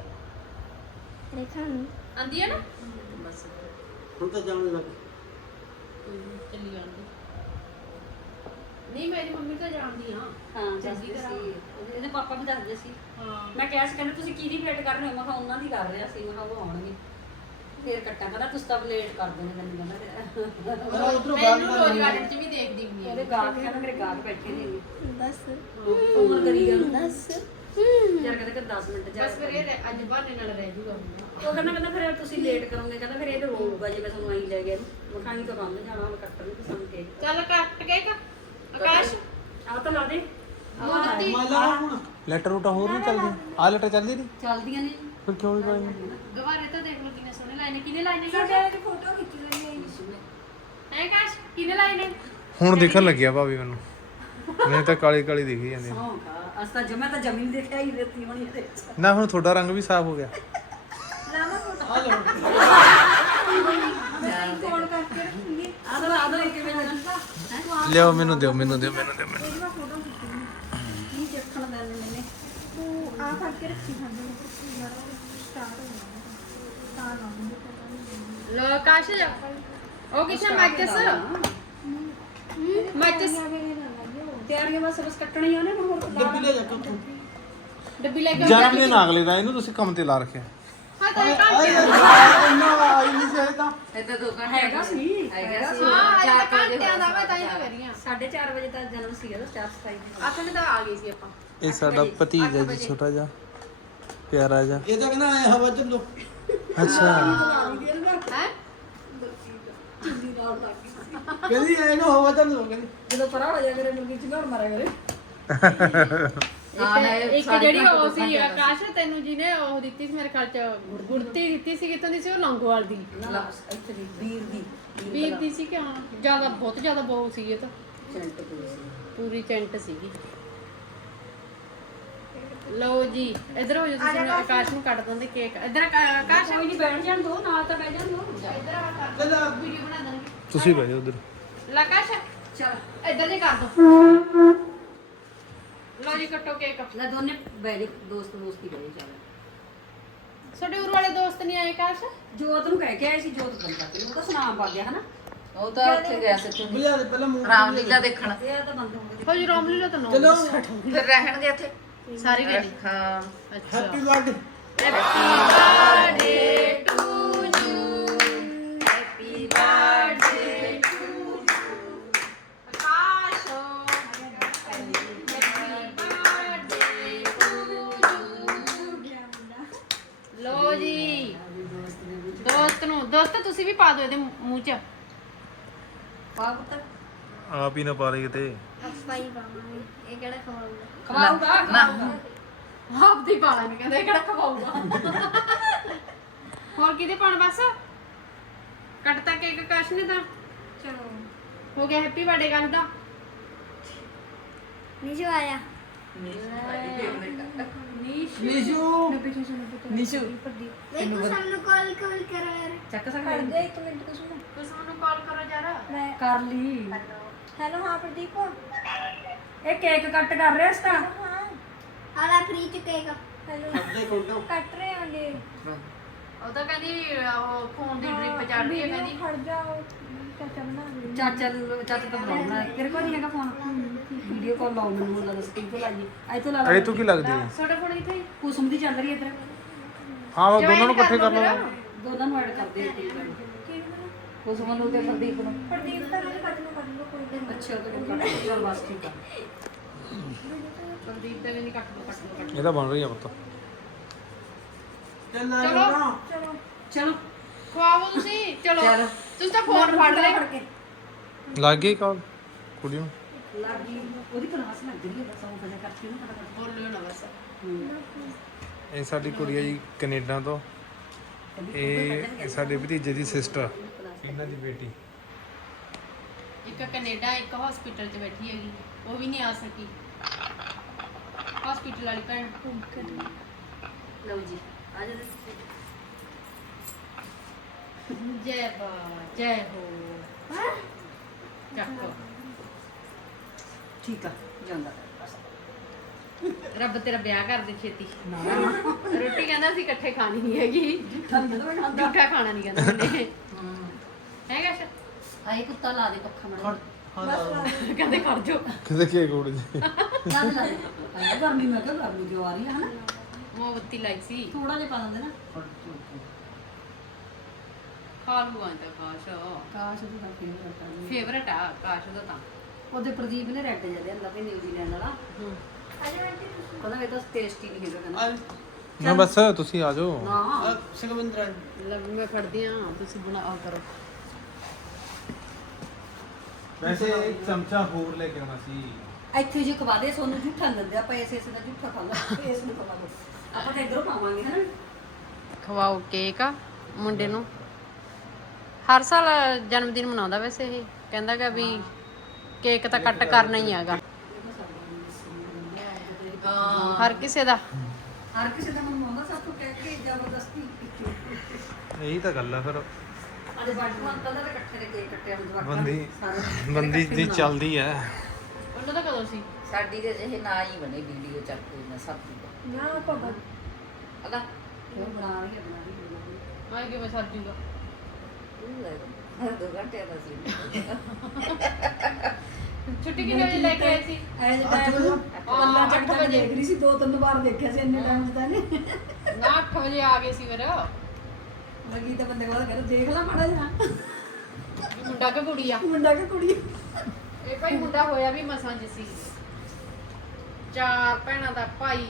ਰੇਖਾ ਨੂੰ। ਆਂਦੀ ਹੈ ਨਾ? ਬਸ ਹੁਣ ਤਾਂ ਜਾਣ ਲੱਗ ਚੱਲੀ ਜਾਂਦੀ। ਨਹੀਂ ਮੇਰੀ ਮੰਮੀ ਤਾਂ ਜਾਣਦੀ ਆ ਹਾਂ ਚੰਗੀ ਦੱਸਦੇ ਤਰ੍ਹਾਂ। ਸੀ। ਇਹਦੇ ਪਾਪਾ ਵੀ ਦੱਸਦੇ ਸੀ। ਹਾਂ। ਮੈਂ ਕਿਹਾ ਸੀ ਕਹਿੰਦੇ ਤੁਸੀਂ ਕਿਹਦੀ ਵੇਟ ਕਰ ਰਹੇ ਹੋ ਮੈਂ ਕਿਹਾ ਉਹਨਾਂ ਦੀ ਕਰ ਰਿਹਾ ਸੀ। ਮੈਂ ਕਿਹਾ ਉਹ ਆਉਣਗੇ। ਫੇਰ ਕੱਟਾਂ ਕਹਿੰਦਾ ਤੁਸੀਂ ਤਾਂ ਲੇਟ ਕਰ ਦਿੰਦੇ ਤੈਨੂੰ ਕਹਿੰਦਾ ਫਿਰ। ਉਧਰੋਂ ਬਾਹਰ ਮੈਨੂੰ ਰੋਜ਼ ਗਾਰਡਨ ਚ ਵੀ ਦੇਖਦੀ ਹੁੰਦੀ ਉਹਦੇ ਆ ਗਾਹਕ ਕਹਿੰਦਾ ਮੇਰੇ ਗਾਹਕ ਬੈਠੇ ਨੇ। ਬਸ ਫੋਨ ਕਰੀ ਗਿਆ ਬਸ ਯਾਰ ਕਹਿੰਦੇ ਕਿ 10 ਮਿੰਟ ਜਾ ਬਸ ਫਿਰ ਇਹ ਰਹਿ- ਅੱਜ ਬਹਾਨੇ ਨਾਲ ਰਹਿ ਜੂਗਾ। ਹੁਣ। ਉਹ ਕਹਿੰਦਾ ਕਹਿੰਦਾ ਫਿਰ ਤੁਸੀਂ ਲੇਟ ਕਰੋਗੇ ਕਹਿੰਦਾ ਫਿਰ ਇਹ ਤਾਂ ਰੋਊਗਾ ਜੇ ਮੈਂ ਤੁਹਾਨੂੰ ਆਈ ਲੈ ਗਿਆ। ਮਖਾਈ ਤੋਂ ਕੰਮ ਜਾਣਾ ਮੈਂ ਕੱਟਣ ਨੂੰ ਪਸੰਦ ਕੇ। ਚੱਲ ਕੱਟ ਕੇ ਇੱਕ। ਆਕਾਸ਼? ਆਹ ਤਾਂ ਲਾ ਦੇ। ਲੈਟਰ ਰੂਟਾ ਹੋਰ ਨਹੀਂ ਚੱਲਦੀ ਆ ਲੈਟਰ ਚੱਲਦੀ ਨਹੀਂ? ਚੱਲਦੀਆਂ ਨੇ। ਫਿਰ ਕਿਉਂ ਨਹੀਂ ਪਾਈ ਗਵਾਰੇ ਤਾਂ ਦੇਖ ਲਓ ਕਿੰਨੇ ਕਿਹਨੇ ਫੋਟੋ ਖਿੱਚ ਲੈਣੀ ਹੈ ਕਿਹਨੇ ਹੁਣ ਦਿਖਣ ਲੱਗਿਆ ਭਾਬੀ ਮੈਨੂੰ। ਮੈਨੂੰ ਤਾਂ ਕਾਲੀ ਕਾਲੀ ਦਿਖੀ ਜਾਂਦੀ ਆ। ਹਾਂ ਅਸ ਤਾਂ ਜਮਾ ਤਾਂ ਜ਼ਮੀਨ ਦੇਖਿਆ ਹੀ ਦਿੱਤੀ ਹੋਣੀ ਇਹਦੇ ਵਿੱਚ। ਨਾ ਹੁਣ ਤੁਹਾਡਾ ਰੰਗ ਵੀ ਸਾਫ਼ ਹੋ ਗਿਆ। ਲਾਵਾ ਫੋਟੋ ਕੋਣ ਕਰਕੇ ਰੱਖੂਗੀ। ਆਹ ਤਾਂ ਕਿਵੇਂ ਲਿਓ ਮੈਨੂੰ ਦਿਓ ਮੈਨੂੰ ਦਿਓ ਮੈਨੂੰ ਦਿਓ ਮੈਨੂੰ ਤੇਰੀ ਮੈਂ ਫੋਟੋ ਖਿੱਚੂਗੀ। ਕੀ ਦੇਖਣ ਦਾ ਮੈਨੇ ਤੂੰ ਆ ਕਰਕੇ ਰੱਖੀ ਖਾਂਦੇ ਨੇ ਸਟਾਰਟ ਹੋ ਜਾਣਾ ਤਾਂ ਨਾ ਹੁੰਦੇ ਪਤਾ ਲੋ ਆਕਾਸ਼ ਉਹ ਕਿੱਥੇ ਮੈਚਸ ਮੈਚਸ ਤਿਆਰੀਆਂ ਬਸ ਬਸ ਕੱਟਣਾ ਹੀ ਉਹਨੇ ਹੁਣ ਹੋਰ ਡੱਬੀ ਲੈ ਜਾ ਕੇ ਡੱਬੀ ਲੈ ਕੇ ਜਨਮ ਦਿਨ ਅਗਲੇ ਦਾ ਇਹਨੂੰ ਤੁਸੀਂ ਕੰਮ ਤੇ ਲਾ ਰੱਖਿਆ। ਹਾਂ ਤਾਂ ਘੰਟੇ ਇੰਨਾ ਆਈ ਨਹੀਂ ਸੀ ਤਾਂ। ਇਹ ਤਾਂ ਦੋ ਘੰਟੇ ਹੈਗਾ ਸੀ ਹੈਗਾ ਸੀ। ਹਾਂ ਅੱਜ ਚਾਰ ਤਾਂ ਪੰਜ ਘੰਟਿਆਂ ਦਾ ਮੈਂ ਤਾਂ ਹੀ ਕਰ ਰਹੀ ਹਾਂ 4:30 ਵਜੇ ਦਾ ਜਨਮ ਸੀ ਇਹਦਾ 4:27 ਦੀ ਆਥਣੇ ਤਾਂ ਆ ਗਈ ਸੀ ਆਪਾਂ। ਇਹ ਸਾਡਾ ਭਤੀਜਾ ਜੀ ਛੋਟਾ ਜਿਹਾ ਪਿਆਰਾ ਜਿਹਾ। ਇਹ ਤਾਂ ਕਹਿੰਦਾ ਐ ਹਵਾ ਚ ਲੋ ਅੱਛਾ। ਹੈ? ਕਹਿੰਦੀ ਐ ਨਾ ਹਵਾ ਚ ਲੋ ਕਹਿੰਦੀ। ਜਦੋਂ ਪਰਾ ਹੋ ਜਾ ਕਰੇ ਮੁਰਗੀ ਚ ਘਰ ਮਾਰਿਆ ਕਰੇ। ਇੱਕ ਇੱਕ ਜਿਹੜੀ ਉਹ ਸੀ ਆਕਾਸ਼ ਤੈਨੂੰ ਜਿਹਨੇ ਉਹ ਦਿੱਤੀ ਸੀ ਮੇਰੇ ਖਿਆਲ ਚ ਗੁੜਤੀ ਦਿੱਤੀ ਸੀ ਕਿਤੋਂ ਦੀ ਸੀ ਉਹ ਲੰਗੋਵਾਲ ਦੀ। ਨਾ ਇੱਥੇ ਦੀ ਵੀਰ ਦੀ। ਵੀਰ ਦੀ ਸੀ ਕਿ ਹਾਂ? ਜ਼ਿਆਦਾ ਬਹੁਤ ਜ਼ਿਆਦਾ ਬਹੁ ਸੀ ਇਹ ਤਾਂ। ਸੈਂਟ ਪਈ ਸੀ। ਪੂਰੀ ਚੈਂਟ ਸੀਗੀ। ਲਓ ਜੀ ਇਧਰ ਹੋ ਜਾ ਤੁਸੀਂ ਆਕਾਸ਼ ਨੂੰ ਕੱਟ ਦਿੰਦੇ ਕੇਕ ਇਧਰ ਆਕਾਸ਼ ਕੋਈ ਨਹੀਂ ਬੈਠ ਜਾਣ ਦੋ ਨਾਲ ਤਾਂ ਬਹਿ ਜਾਣ ਦੋ। ਇਧਰ ਆ ਕਰ। ਵੀਡੀਓ ਬਣਾ ਦਾਂਗੇ ਤੁਸੀਂ ਬਹਿ ਜਾਓ ਉਧਰ। ਲਕਾਸ਼ ਚਲ। ਇਧਰ ਜੇ ਕਰ ਦੋ। ਜੀ ਕੱਟੋ ਕੇਕ ਲੈ ਦੋਨੇ ਬੈਠੇ ਦੋਸਤ ਦੋਸਤੀ ਬਹਿ ਚੱਲ। ਤੁਹਾਡੇ ਉਰ ਵਾਲੇ ਦੋਸਤ ਨਹੀਂ ਆਏ ਆਕਾਸ਼ ਜੋਤ ਨੂੰ ਕਹਿ ਕੇ ਆਏ ਸੀ ਜੋਤ ਬੰਦਾ ਸੀ ਉਹ ਤਾਂ ਸੁਨਾਮ ਪਾ ਗਿਆ ਹਨਾ? ਉਹ ਤਾਂ ਉੱਥੇ ਗਿਆ ਸੀ ਤੂੰ ਬੁਝਾ ਦੇ ਪਹਿਲਾਂ ਮੂੰਹ ਰਾਮਲੀਲਾ ਦੇਖਣ। ਇਹ ਤਾਂ ਬੰਦ ਹੋ ਗਏ ਹੋ ਜੀ ਰਾਮਲੀਲਾ ਤਾਂ ਨੋ ਚਲੋ। ਫਿਰ ਰਹਿਣਗੇ ਉੱਥੇ। ਸਾਰੇ ਗਏ ਨੇ ਹਾਂ ਅੱਛਾ। ਹੈਪੀ ਬਰਥਡੇ ਲੋ ਦੋਸਤ ਤੁਸੀਂ ਵੀ ਪਾ ਦਿਓ ਇਹਦੇ ਮੂੰਹ 'ਚ। ਪਾ ਪੁੱਤ। ਆਪ ਹੀ ਨਾ ਪਾ ਲਈ ਕਿਤੇ ਸਫ਼ਾਈ ਪਾਵਾਂਗੇ। ਇਹ ਕਿਹੜਾ ਖਵਾਊਗਾ? ਖਵਾਊਗਾ ਨਾ। ਆਪ ਦੀ ਪਾ ਲੈਣ ਕਹਿੰਦੇ ਕਿਹੜਾ ਖਵਾਊਗਾ? ਹੋਰ ਕਿਹਦੇ ਪਾਣ ਬਸ? ਕੱਟਤਾ ਕੇਕ ਆਕਾਸ਼ ਨੇ ਤਾਂ। ਚਲੋ। ਹੋ ਗਿਆ ਹੈਪੀ ਬਰਥਡੇ ਕਾਸ਼ ਦਾ। ਨੀਸ਼ੂ ਆਇਆ। ਨੀਸ਼ੂ ਨਿਸ਼ੂ ਦੇਖੋ ਸਾਨੂੰ ਕਾਲ ਕਾਲ ਕਰੋ ਯਾਰ ਚੱਕ ਕਰ ਸਕਦੇ ਦੇ ਇੱਕ ਮਿੰਟ ਕੁਛ ਨਾ ਤੁਸੀਂ ਮੈਨੂੰ ਕਾਲ ਕਰੋ ਜਰਾ ਮੈਂ ਕਰ ਲਈ ਹੈਲੋ ਹਾਂ ਪ੍ਰਦੀਪ ਇਹ ਕੇਕ ਕੱਟ ਕਰ ਰਿਹਾ ਸੀ ਤਾਂ ਹਾਂ ਆਲਾ ਫ੍ਰੀ ਚ ਕੇਕ ਹੈਲੋ ਅੱਧੇ ਕੋਲ ਕੱਟ ਰਹੇ ਆਂਗੇ ਉਹ ਤਾਂ ਕਹਿੰਦੀ ਉਹ ਫੋਨ ਦੀ ਡ੍ਰਿਪ ਚੜ ਰਹੀ ਹੈ ਕਹਿੰਦੀ ਖੜ ਜਾਓ ਚਾਚਾ ਬਣਾ ਦੇ ਚਾਚਾ ਚਾਚਾ ਤਾਂ ਬੁਲਾਉਣਾ ਤੇਰੇ ਕੋਲ ਨਹੀਂ ਹੈਗਾ ਫੋਨ ਵੀਡੀਓ ਕਾਲ ਲਾਉ ਮੈਨੂੰ ਉਹਦਾ ਦੱਸ ਕਿੱਥੋਂ ਲਾਈਏ। ਇੱਥੋਂ ਲਾ ਲਾ ਇਹ ਤੂੰ ਕੀ ਲੱਗਦੀ? ਹੈ ਤੁਹਾਡਾ ਫੋਨ ਕਿੱਥੇ ਹੈ? ਕੁਸਮ ਦੀ ਚੱਲ ਰਹੀ ਹੈ ਇੱਧਰ। ਹਾਂ ਉਹ ਦੋਨਾਂ ਨੂੰ ਇਕੱਠੇ ਕਰ ਲਓ। ਲਓ। ਦੋਨਾਂ ਨੂੰ ਐਡ ਕਰਦੇ ਆ ਇੱਕ ਵਾਰੀ। ਕੁਸਮ ਨੂੰ ਤੇ ਪ੍ਰਦੀਪ ਨੂੰ। ਪ੍ਰਦੀਪ ਤਾਂ ਮੇਰੇ ਕੱਟ ਨੂੰ ਕੱਟ ਲਓ ਕੋਈ ਦਿਨ ਅੱਛਾ ਤੇ ਕੱਟ ਚਲ ਬਸ ਠੀਕ ਆ। ਕੁਲਦੀਪ ਤੇ ਵੀ ਨਹੀਂ ਕੱਟ ਦੋ ਕੱਟ ਦੋ ਕੱਟ ਇਹ ਤਾਂ ਬਣ ਰਹੀ ਆ ਪੁੱਤ। ਚੱਲ ਨਾ ਚਲੋ। ਨਾ ਚਲੋ। ਚਲੋ। ਖਵਾਓ ਤੁਸੀਂ। ਚਲੋ। ਚਲੋ। ਤੁਸੀਂ ਤਾਂ ਫੋਨ ਫੜ ਲੈ ਲੱਗ ਗਈ ਕਾਲ ਕੁੜੀ ਨੂੰ? ਲੱਗੀ ਉਹਦੀ ਕਲਾਸ ਲੱਗ ਰਹੀ ਹੈ ਬਸ ਉਹ ਬਜਾ ਕਰਕੇ ਨਾ ਫਟਾਫਟ ਬੋਲਿਓ ਨਾ ਬਸ। ਇਹ ਸਾਡੀ ਕੁੜੀ ਆ ਜੀ ਕੈਨੇਡਾ ਤੋਂ। ਇਹ ਇਹ ਸਾਡੇ ਭਤੀਜੇ ਦੀ ਸਿਸਟਰ ਇਹਨਾਂ ਦੀ ਬੇਟੀ। ਇੱਕ ਕੈਨੇਡਾ ਇੱਕ ਹਸਪੀਟਲ 'ਚ ਬੈਠੀ ਹੈਗੀ। ਉਹ ਵੀ ਨਹੀਂ ਆ ਸਕੀ। ਹਸਪੀਟਲ ਵਾਲੀ ਭੈਣ। ਲਓ ਜੀ ਆ ਜਾ ਜੈ ਬਾ ਜੈ ਹੋ। ਚੱਕੋ। ਠੀਕ ਆ ਜਾਂਦਾ। ਰੱਬ ਤੇਰਾ ਵਿਆਹ ਕਰ ਦੇ ਛੇਤੀ। ਨਾ ਰੋਟੀ ਕਹਿੰਦਾ ਸੀ ਇਕੱਠੇ ਖਾਣੀ ਨਹੀਂ ਹੈਗੀ। ਝੂਠਾ ਖਾਣਾ ਨਹੀਂ ਕਹਿੰਦਾ ਉਹਨੇ। ਹੈਗਾ ਸ਼ਾ ਆਈ ਕੁੱਤਾ ਲਾ ਦੇ ਪੱਖਾ ਮੜਾ। ਕਹਿੰਦੇ ਖੜ ਜਾਓ। ਕਿਤੇ ਕੀ ਕੋੜ ਜੀ। ਲਾ ਦੇ ਲਾ ਦੇ। ਆਈ ਗਰਮੀ ਮੈਂ ਕਿਹਾ ਗਰਮੀ ਜੋ ਆ ਰਹੀ ਹੈ ਹਨਾ। ਮੋਮਬੱਤੀ ਲਾਈ ਸੀ। ਥੋੜਾ ਜਿਹਾ ਪਾ ਦਿੰਦੇ ਨਾ। ਖਾ ਲੂਗਾ ਤਾਂ ਕਾਸ਼। ਕਾਸ਼ ਦੀ ਫੇਵਰਟ ਆ। ਕਾਸ਼ ਦਾ ਤਾਂ। ਉਹਦੇ ਪ੍ਰਦੀਪ ਨੇ ਰੈੱਡ ਜਿਹਾ ਲਿਆਂਦਾ ਵੀ ਨਿਊਜ਼ੀਲੈਂਡ ਵਾਲਾ। ਹੂੰ। ਕਹਿੰਦਾ ਇਹ ਤਾਂ ਟੇਸਟੀ ਨਹੀਂ ਹੈਗਾ ਕਹਿੰਦਾ। ਨਾ ਬਸ ਤੁਸੀਂ ਆ ਜਾਓ। ਨਾ। ਸੁਖਵਿੰਦਰ ਲੈ ਮੈਂ ਫੜਦੀ ਆ ਤੁਸੀਂ ਬਣਾਓ ਕਰੋ। ਵੈਸੇ ਇੱਕ ਚਮਚਾ ਹੋਰ ਲੈ ਕੇ ਆਉਣਾ ਸੀ। ਇੱਥੇ ਜੇ ਕਵਾ ਦੇ ਸੋਨੂੰ ਝੂਠਾ ਨੀ ਦਿੰਦੇ ਆਪਾਂ ਇਸੇ ਇਸੇ ਦਾ ਝੂਠਾ ਖਾ ਲਾ ਇਸ ਨੂੰ ਖਵਾ ਲਓ ਆਪਾਂ ਤਾਂ ਇਧਰੋਂ ਪਾਵਾਂਗੇ ਹਨਾ ਖਵਾਓ ਕੇਕ ਆ ਮੁੰਡੇ ਨੂੰ। ਹਰ ਸਾਲ ਜਨਮ ਦਿਨ ਮਨਾਉਂਦਾ ਵੈਸੇ ਇਹ। ਕਹਿੰਦਾ ਕਿ ਵੀ ਕੇਕ ਤਾਂ ਕੱਟ ਕਰਨਾ ਹੀ ਹੈਗਾ। ਹਰ ਕਿਸੇ ਦਾ। ਹਰ ਕਿਸੇ ਦਾ ਮਨ ਸਭ ਤੋਂ ਕਹਿ ਕੇ ਜ਼ਬਰਦਸਤੀ। ਇਹੀ ਤਾਂ ਗੱਲ ਆ ਫਿਰ। ਅੱਜ ਬਾਟੂ ਅੰਕਲ ਦਾ ਤਾਂ ਇਕੱਠੇ ਦੇ ਕੇਕ ਕੱਟਿਆ ਜਵਾਕਾਂ ਬੰਦੀ ਨੇ ਬੰਦੀ ਦੀ ਚੱਲਦੀ ਐ ਉਹਨਾਂ ਦਾ ਕਦੋਂ ਸੀ? ਸਾਡੀ ਤੇ ਜਿਹੇ ਨਾ ਹੀ ਬਣੇ ਵੀਡੀਓ ਚੱਕ ਕੇ ਮੈਂ ਸਭ ਦੀ ਨਾ ਪਬਾ ਅਗਾ ਕਿਉਂ ਬਣਾ ਰਹੀ ਹੈ ਬਣਾ। ਰਹੀ ਹੈ ਮੈਂ ਕਿਵੇਂ ਸਰ ਜੂਗਾ? ਹਰ ਦੋ ਘੰਟੇ ਦਾ ਸੀ। ਛੁੱਟੀ ਕਿੰਨੇ ਵਜੇ ਲੈ ਕੇ ਆਏ ਸੀ? ਐਜ ਟਾਈਮ ਅੱਲਾ ਅੱਠ ਚੱਕ ਵਜੇ। ਦੇਖ ਰਹੀ ਸੀ ਦੋ ਤਿੰਨ ਵਾਰ ਦੇਖਿਆ ਸੀ ਇੰਨੇ ਟਾਈਮ ਤਾਂ ਨੇ ਨਾ 8 ਵਜੇ ਆ ਗਏ ਸੀ ਫਿਰ। ਲੱਗੀ ਤਾਂ ਬੰਦੇ ਕੋਲ ਕਹਿੰਦਾ ਦੇਖ ਲੈ ਮਾੜਾ ਜਿਹਾ। ਵੀ ਮੁੰਡਾ ਕਿ ਕੁੜੀ ਆ? ਮੁੰਡਾ ਕਿ ਕੁੜੀ ਇਹ ਭਾਈ ਮੁੰਡਾ ਹੋਇਆ ਵੀ ਮਸਾਂ ਜਿ ਸੀ। ਚਾਰ ਭੈਣਾਂ ਦਾ ਭਾਈ।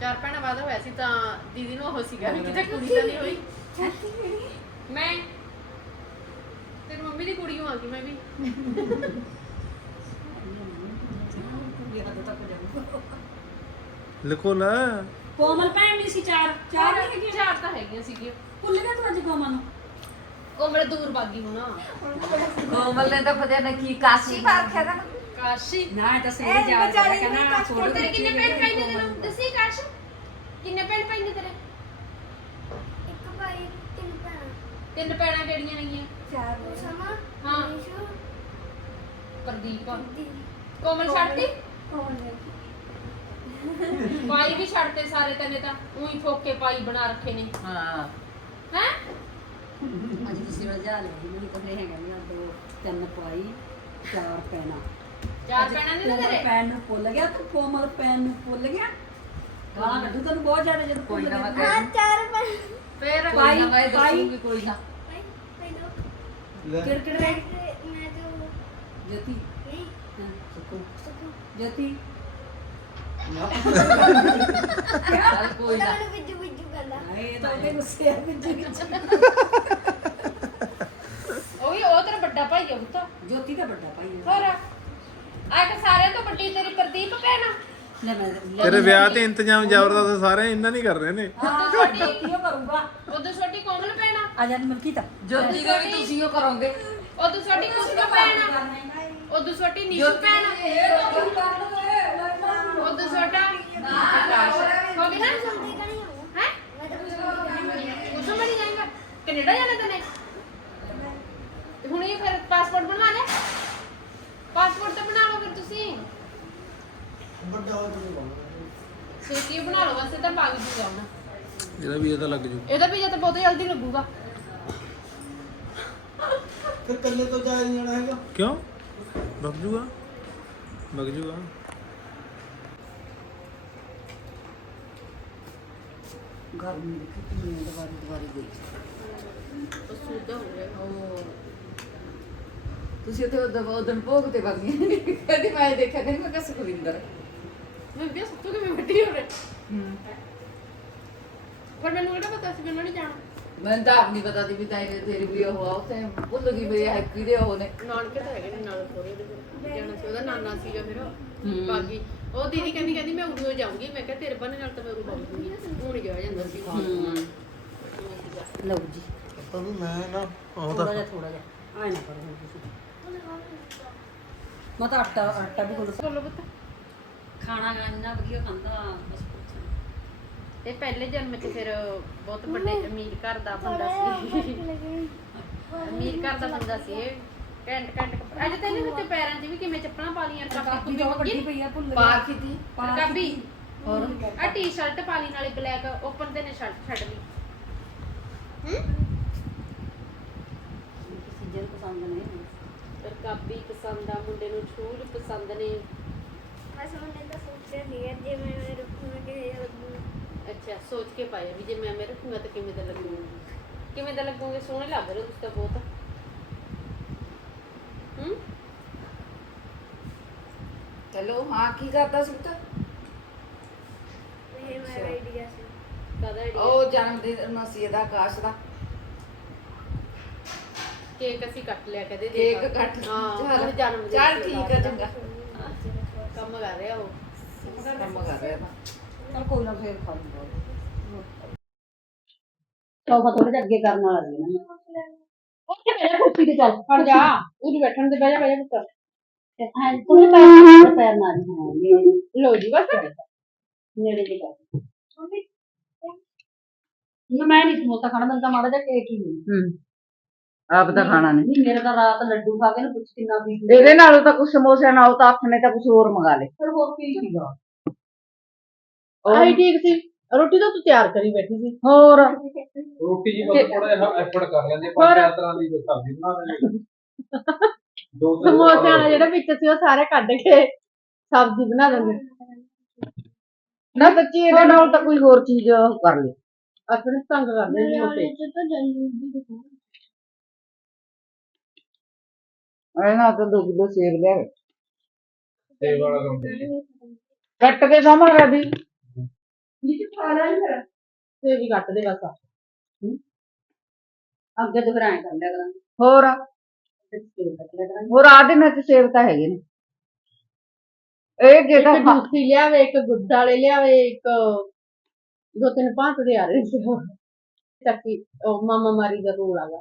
ਚਾਰ ਭੈਣਾਂ ਬਾਅਦ ਹੋਇਆ ਸੀ ਤਾਂ ਦੀਦੀ ਨੂੰ ਉਹ ਸੀਗਾ ਵੀ ਕਿਤੇ ਕੁੜੀ ਤਾਂ ਨਹੀਂ ਹੋਈ। ਮੈਂ ਤੇਰੀ ਮੰਮੀ ਦੀ ਕੁੜੀ ਹਾਂ ਕਿ ਮੈਂ ਵੀ? ਲਿਖੋ ਨਾ। ਕੋਮਲ ਭੈਣ ਨਹੀਂ ਸੀ ਚਾਰ ਚਾਰ ਨਹੀਂ ਹੈਗੀ ਚਾਰ ਤਾਂ ਹੈਗੀਆਂ ਸੀਗੀਆਂ। ਭੁੱਲ ਗਿਆ ਤੂੰ ਅੱਜ ਕੋਮਲ ਨੂੰ? ਮੇਰੇ ਦੂਰ ਬਾਗੀ ਹੋਣਾ। ਕੋਮਲ ਨੇ ਤਾਂ ਪਤਾ ਨਹੀਂ ਕੀ ਕਾਸੀ ਪਾਰਖਿਆ ਦਾ ਕਾਸ਼ੀ। ਨਾ ਇਹ ਤਾਂ ਇਹ ਸਵੇਰੇ ਜਾ ਰਿਹਾ ਵਿਚਾਰੀ ਕਹਿੰਦਾ ਨੂੰ ਫੋਟੋ ਤੇਰੇ ਕਿੰਨੇ ਭਾਈ ਨੇ ਤੈਨੂੰ? ਦੱਸੀ ਕਾਸ਼ ਕਿੰਨੇ ਭਾਈ ਨੇ ਤੇਰੇ? ਇੱਕ ਭਾਈ ਤਿੰਨ ਭੈਣਾਂ। ਤਿੰਨ ਭੈਣਾਂ ਕਿਹੜੀਆਂ ਨੇਗੀਆਂ ਚਾਰ ਸਮਾਂ ਹਾਂ। ਨਿਸ਼ੂ ਪ੍ਰਦੀਪ। ਦੀ ਕੋਮਲ ਛੱਡਤੀ? ਕੌਣ ਪਾਈ ਵੀ ਛੱਡਤੇ ਸਾਰੇ ਤੈਨੇ ਤਾਂ ਉਹੀ ਫੋਕੇ ਪਾਈ ਬਣਾ ਰੱਖੇ ਨੇ। ਹਾਂ। ਹੈ? ਅੱਜ ਤੁਸੀਂ ਵਜਾ ਲੈ ਮੈਨੂੰ ਕਹਿੰਦੇ ਹੈਗਾ ਵੀ ਆਹ ਦੋ ਤਿੰਨ ਪਾਈ ਚਾਰ ਪੈਣਾ ਚਾਰ ਭੈਣਾਂ ਨੇ ਨਾ ਤੇਰੇ? ਪੈਨ ਨੂੰ ਭੁੱਲ ਗਿਆ ਤੂੰ? ਕੋਮਲ ਪੈਨ ਨੂੰ ਭੁੱਲ ਗਿਆ? ਗਾਲਾਂ ਕੱਢੂ ਤੈਨੂੰ ਬਹੁਤ ਜ਼ਿਆਦਾ ਜਦੋਂ ਕੋਈ ਨਾ ਭੁੱਲ ਮੈਂ ਹਾਂ ਚਾਰ ਭਾਈ ਫੇਰ ਪਾਈ ਮੈਂ ਪਾਈ। ਦੱਸੂਗੀ ਕੋਈ ਨਾ। ਭਾਈ ਪਹਿਲੋ ਕਿਰਕਟ ਮੈਂ ਰੇ ਤੇ ਮੈਂ ਤਾਂ ਜਤੀ। ਨਹੀਂ। ਹਾਂ, ਸੁਕੂ। ਜਤੀ। ਚੱਲ ਕੋਈ ਉਹਦਾ ਨਾ। ਮੈਨੂੰ ਬਿੱਜੂ ਬਿੱਜੂ ਕਹਿੰਦਾ ਹਾਏ ਇਹ ਤਾਂ ਉਹਦੇ ਗੁੱਸੇ ਆ ਵਿੱਚ ਵਿੱਚ ਉਹ ਵੀ ਉਹ ਤੇਰਾ ਵੱਡਾ ਭਾਈ ਆ ਪੁੱਤ। ਜੋਤੀ ਦਾ ਵੱਡਾ ਭਾਈ ਹੈ ਹੋਰ? ਆ ਕੇ ਸਾਰਿਆਂ ਤੋਂ ਵੱਡੀ ਤੇਰੀ ਪ੍ਰਦੀਪ ਭੈਣ ਆ। ਲੈ ਮੈਂ ਤੇਰੇ ਵਿਆਹ ਤੇ ਇੰਤਜ਼ਾਮ ਜ਼ਬਰਦਸਤ ਸਾਰੇ ਇਹਨਾਂ ਨਹੀਂ ਕਰ ਰਹੇ ਨੇ। ਹਾਂ ਛੋਟੀ ਕਿਉਂ ਕਰੂੰਗਾ। ਉਦੋਂ ਛੋਟੀ ਕੋਮਲ ਭੈਣ ਆ ਜਾ ਮਲਕੀ ਤਾਂ ਜੋਤੀ ਦੇ ਵੀ ਤੁਸੀਂ ਉਹ ਕਰੋਗੇ ਉਦੋਂ ਛੋਟੀ ਕੁਸਮਾ ਭੈਣ ਆ ਉਦੋਂ ਛੋਟੀ ਨੀਸ਼ੂ ਆ ਉਦੋਂ ਛੋਟਾ ਆਕਾਸ਼ ਹੋ ਗਈ ਨਾ ਹੈ ਮੈਂ ਤਾਂ ਕੁਝ ਕੁਸਮ ਬਣੀ ਜਾਏਗਾ ਕੈਨੇਡਾ ਜਾਣਾ ਤੈਨੇ ਤੇ ਹੁਣ ਇਹ ਫਿਰ ਪਾਸਪੋਰਟ ਬਣਾ ਲੈ ਪਾਸਪੋਰਟ ਤਾਂ ਬਣਾ ਲਓ ਫਿਰ ਤੁਸੀਂ ਛੇਤੀ ਬਣਾ ਲਓ ਵੈਸੇ ਤਾਂ ਭਾਗ ਜੂਗਾ ਹੁਣ ਇਹਦਾ ਵੀ ਇਹਦਾ ਲੱਗ ਜੂ ਇਹਦਾ ਵੀ ਤਾਂ ਬਹੁਤ ਜਲਦੀ ਲੱਗੂਗਾ ਫਿਰ ਕੱਲੇ ਤੋਂ ਜਾ ਨਹੀਂ ਜਾਣਾ ਹੈਗਾ। ਕਿਉਂ? ਲੱਗ ਜੂਗਾ। ਲੱਗ ਜੂਗਾ। ਘਰ ਨੂੰ ਦੇਖੀ ਕਿੰਨੀ ਦੁਬਾਰੀ ਦੁਬਾਰੀ ਗਈ ਸੁੱਧਾ ਹੋ ਗਿਆ ਉਹ ਤੁਸੀਂ ਉੱਥੇ ਉਦੋਂ ਉਦੋਂ ਭੋਗ ਤੇ ਵਗ ਗਏ। ਕਹਿੰਦੀ ਮੈਂ ਦੇਖਿਆ ਕਹਿੰਦੀ ਮੈਂ ਕਿਹਾ ਸੁਖਵਿੰਦਰ। ਮੈਂ ਵੀ ਸੁੱਤੂ ਕਿ ਮੈਂ ਵੱਡੀ ਹੋ। ਰਹੀ ਪਰ ਮੈਨੂੰ ਕਿਹੜਾ ਪਤਾ ਸੀ ਮੈਨੂੰ ਨਹੀਂ ਜਾਣਾ। ਮੈਨੂੰ ਤਾਂ ਆਪ ਨਹੀਂ ਪਤਾ ਸੀ ਵੀ ਤਾਈ ਤੇਰੀ ਵੀ ਉਹ ਆ ਉੱਥੇ ਭੁੱਲ ਗਈ ਵੀ ਇਹ ਕਿਹਦੇ ਉਹ ਨੇ। ਨਾਨਕੇ ਤਾਂ ਹੈਗੇ ਨੇ ਨਾਲ ਥੋੜੇ ਦੇ ਜਾਣਾ ਸੀ ਉਹਦਾ ਨਾਨਾ ਸੀਗਾ ਫਿਰ। ਬਾਕੀ ਉਹ ਦੀਦੀ ਕਹਿੰਦੀ ਕਹਿੰਦੀ ਮੈਂ ਉਦੋਂ ਜਾਊਂਗੀ। ਮੈਂ ਕਿਹਾ ਤੇਰੇ ਬੰਨੇ ਨਾਲ ਤਾਂ ਮੈਂ ਉਦੋਂ ਜਾਊਂਗੀ। ਹੁਣ ਗਿਆ ਜਾਂਦਾ ਸੀ ਲਓ ਜੀ। ਤਾਂ ਵੀ ਮੈਂ ਨਾ ਉਹ ਥੋੜਾ ਜਿਹਾ ਥੋੜਾ ਜਿਹਾ। ਆਏ ਨਾ ਕਰੋ ਤੁਸੀਂ। ਮੈਂ ਤਾਂ ਆਟਾ ਆਟਾ ਵੀ ਕੋਲ ਬੋਲੋ ਪੁੱਤ। ਖਾਣਾ ਇੰਨਾ ਵਧੀਆ ਖਾਂਦਾ ਬਸ ਇਹ ਪਹਿਲੇ ਜਨਮ 'ਚ ਫਿਰ ਬਹੁਤ ਵੱਡੇ ਅਮੀਰ ਘਰ ਦਾ ਬੰਦਾ ਸੀ। ਅਮੀਰ ਘਰ ਦਾ ਬੰਦਾ ਸੀ ਇਹ। ਘੰਟ ਘੰਟ ਕੱਪੜੇ- ਅੱਜ ਤੈਨੂੰ ਪੈਰਾਂ 'ਚ ਵੀ ਕਿਵੇਂ ਚੱਪਲਾਂ ਪਾ ਲੀਆਂ ਕਾਫੀ ਕਾਫੀ ਤਾਂ ਵੱਡੀ ਪਈ ਆ ਭੁੱਲ ਪਾ ਕੀਤੀ ਕਾਬੀ ਹੋਰ? ਆ ਟੀ-ਸ਼ਰਟ ਪਾ ਲਈ ਨਾਲੇ ਬਲੈਕ ਓਪਨ ਤੇ ਨੇ ਸ਼ਰਟ ਛੱਡ ਲਈ। ਹੂੰ? ਜਿਹੜੇ ਪਸੰਦ ਨਹੀਂ ਰਕਾਬੀ ਪਸੰਦ ਆ ਮੁੰਡੇ ਨੂੰ ਛੂਲ ਪਸੰਦ ਨੇ। ਬਸ ਤਾਂ ਜੇ ਮੈਂ ਰੁਕੂਗਾ ਅੱਛਾ ਸੋਚ ਕੇ ਪਾਇਆ ਵੀ ਜੇ ਮੈਂ ਮੈਂ ਰੱਖੂੰਗਾ ਤਾਂ ਕਿਵੇਂ ਦਾ ਲੱਗੂਗਾ? ਕਿਵੇਂ ਦਾ ਲੱਗੂਗੇ? ਸੋਹਣੇ ਲੱਗ ਰਹੇ ਹੋ ਤੁਸੀਂ ਤਾਂ ਬਹੁਤ। ਹੂੰ? ਚਲੋ ਹਾਂ ਕੀ ਕਰਦਾ ਸੀ ਪੁੱਤ? ਇਹ ਮੇਰਾ ਆਈਡੀਆ ਸੀ। ਕਾਦਾ ਆਈਡੀਆ ਉਹ ਜਨਮ ਦਿਨ ਸੀ ਇਹਦਾ ਆਕਾਸ਼ ਦਾ। ਕੇਕ ਅਸੀਂ ਕੱਟ ਲਿਆ ਕਦੇ ਕੇਕ ਕੱਟ ਹਾਂ ਚੱਲ। ਜਨਮ ਦਿਨ ਚੱਲ ਸੀ। ਠੀਕ ਆ ਚੰਗਾ। ਕੰਮ ਕਰ ਰਿਹਾ ਉਹ। ਕੰਮ ਕਰ ਰਿਹਾ ਤਾਂ। ਚਲ ਕੋਈ ਨਾ ਫੇਰ ਖਾ ਲੂੰਗਾ ਤੋਬਾ ਥੋੜੇ ਜਿਹਾ ਅੱਗੇ ਕਰਨ ਵਾਲਾ ਜੀ ਨਾ। ਉੱਥੇ ਮੇਰੇ ਕੁਰਸੀ ਤੇ ਚੱਲ। ਫੜ ਜਾ ਉਹਦੇ ਬੈਠਣ ਤੇ ਬਹਿ ਜਾ ਬਹਿ ਜਾ ਪੁੱਤ ਹਾਂ ਥੋੜੇ ਪੈਰ ਪੈਰ ਹਾਂ ਲੋ ਜੀ ਬਸ। ਨੇੜੇ ਦੇ ਕਰ ਨਾ ਮੈਂ ਨਹੀਂ ਸਮੋਸਾ ਖਾਣਾ ਮੈਨੂੰ ਤਾਂ ਮਾੜਾ ਜਿਹਾ ਕੇਕ ਹੀ ਹੂੰ। ਆਪ ਤਾਂ ਖਾਣਾ ਨਹੀਂ। ਮੇਰੇ ਤਾਂ ਰਾਤ ਲੱਡੂ ਖਾ ਕੇ ਨਾ ਕੁਛ ਕਿੰਨਾ ਵੀ ਇਹਦੇ ਨਾਲੋਂ ਤਾਂ ਕੁਝ ਸਮੋਸੇ ਨਾਲ ਤਾਂ ਹੱਥ ਨੇ ਤਾਂ ਕੁਝ ਹੋਰ ਮੰਗਾ ਲੇ ਫਿਰ ਹੋਰ ਕੀ ਸੀਗਾ? ਆਈ ਠੀਕ ਸੀ। ਰੋਟੀ ਤਾਂ ਤੂੰ ਤਿਆਰ ਕਰੀ ਬੈਠੀ ਸੀ। ਹੋਰ? ਰੋਟੀ ਜੀ ਬਸ ਥੋੜਾ ਜਿਹਾ ਐਫਰਟ ਕਰ ਲੈਂਦੇ ਪੰਜ ਚਾਰ ਤਰ੍ਹਾਂ ਦੀ ਸਬਜ਼ੀ ਬਣਾ ਲੈਂਦੇ ਦੋ ਤਿੰਨ ਸਮੋਸਿਆਂ ਵਾਲਾ ਜਿਹੜਾ ਵਿੱਚ ਸੀ ਉਹ ਸਾਰੇ ਕੱਢ ਕੇ ਸਬਜ਼ੀ ਬਣਾ ਦਿੰਦੇ ਨਾ ਬੱਚੀ ਇਹਦੇ ਨਾਲ ਤਾਂ ਕੋਈ ਹੋਰ ਚੀਜ਼ ਕਰ ਲੈ। ਅਸਲ ਤੰਗ ਕਰਦੇ ਸੀ ਮੋਟੇ ਇਹਨਾਂ ਤਾਂ ਦੋ ਕਿਲੋ ਸੇਬ ਲੈ। ਸੇਬ ਵਾਲਾ ਕੰਮ ਕੱਟ ਕੇ ਸਮਾਂ ਦੀ ਤੇ ਵੀ ਕੱਟ ਦੇ ਬਸ। ਅੱਗੇ ਤੋਂ ਫਿਰ ਐਂ ਕਰ ਲਿਆ ਕਰਾਂਗੇ। ਹੋਰ? ਤੇ ਸੇਬ ਕੱਟ ਲਿਆ ਕਰਾਂਗੇ। ਹੋਰ ਆ ਦਿਨਾਂ ਚ ਸੇਬ ਤਾਂ ਹੈਗੇ ਨੇ। ਇਹ ਇੱਕ ਜਿਹੜਾ ਜੂਸੀ ਲਿਆਵੇ ਇੱਕ ਗੁੱਦ ਵਾਲੇ ਲਿਆਵੇ ਇੱਕ ਦੋ ਤਿੰਨ ਭਾਂਤ ਦੇ ਆ ਰਹੇ ਸੀ। ਚੱਕੀ ਉਹ ਮਾਮਾ ਮਾਰੀ ਦਾ ਰੋਲ ਆਗਾ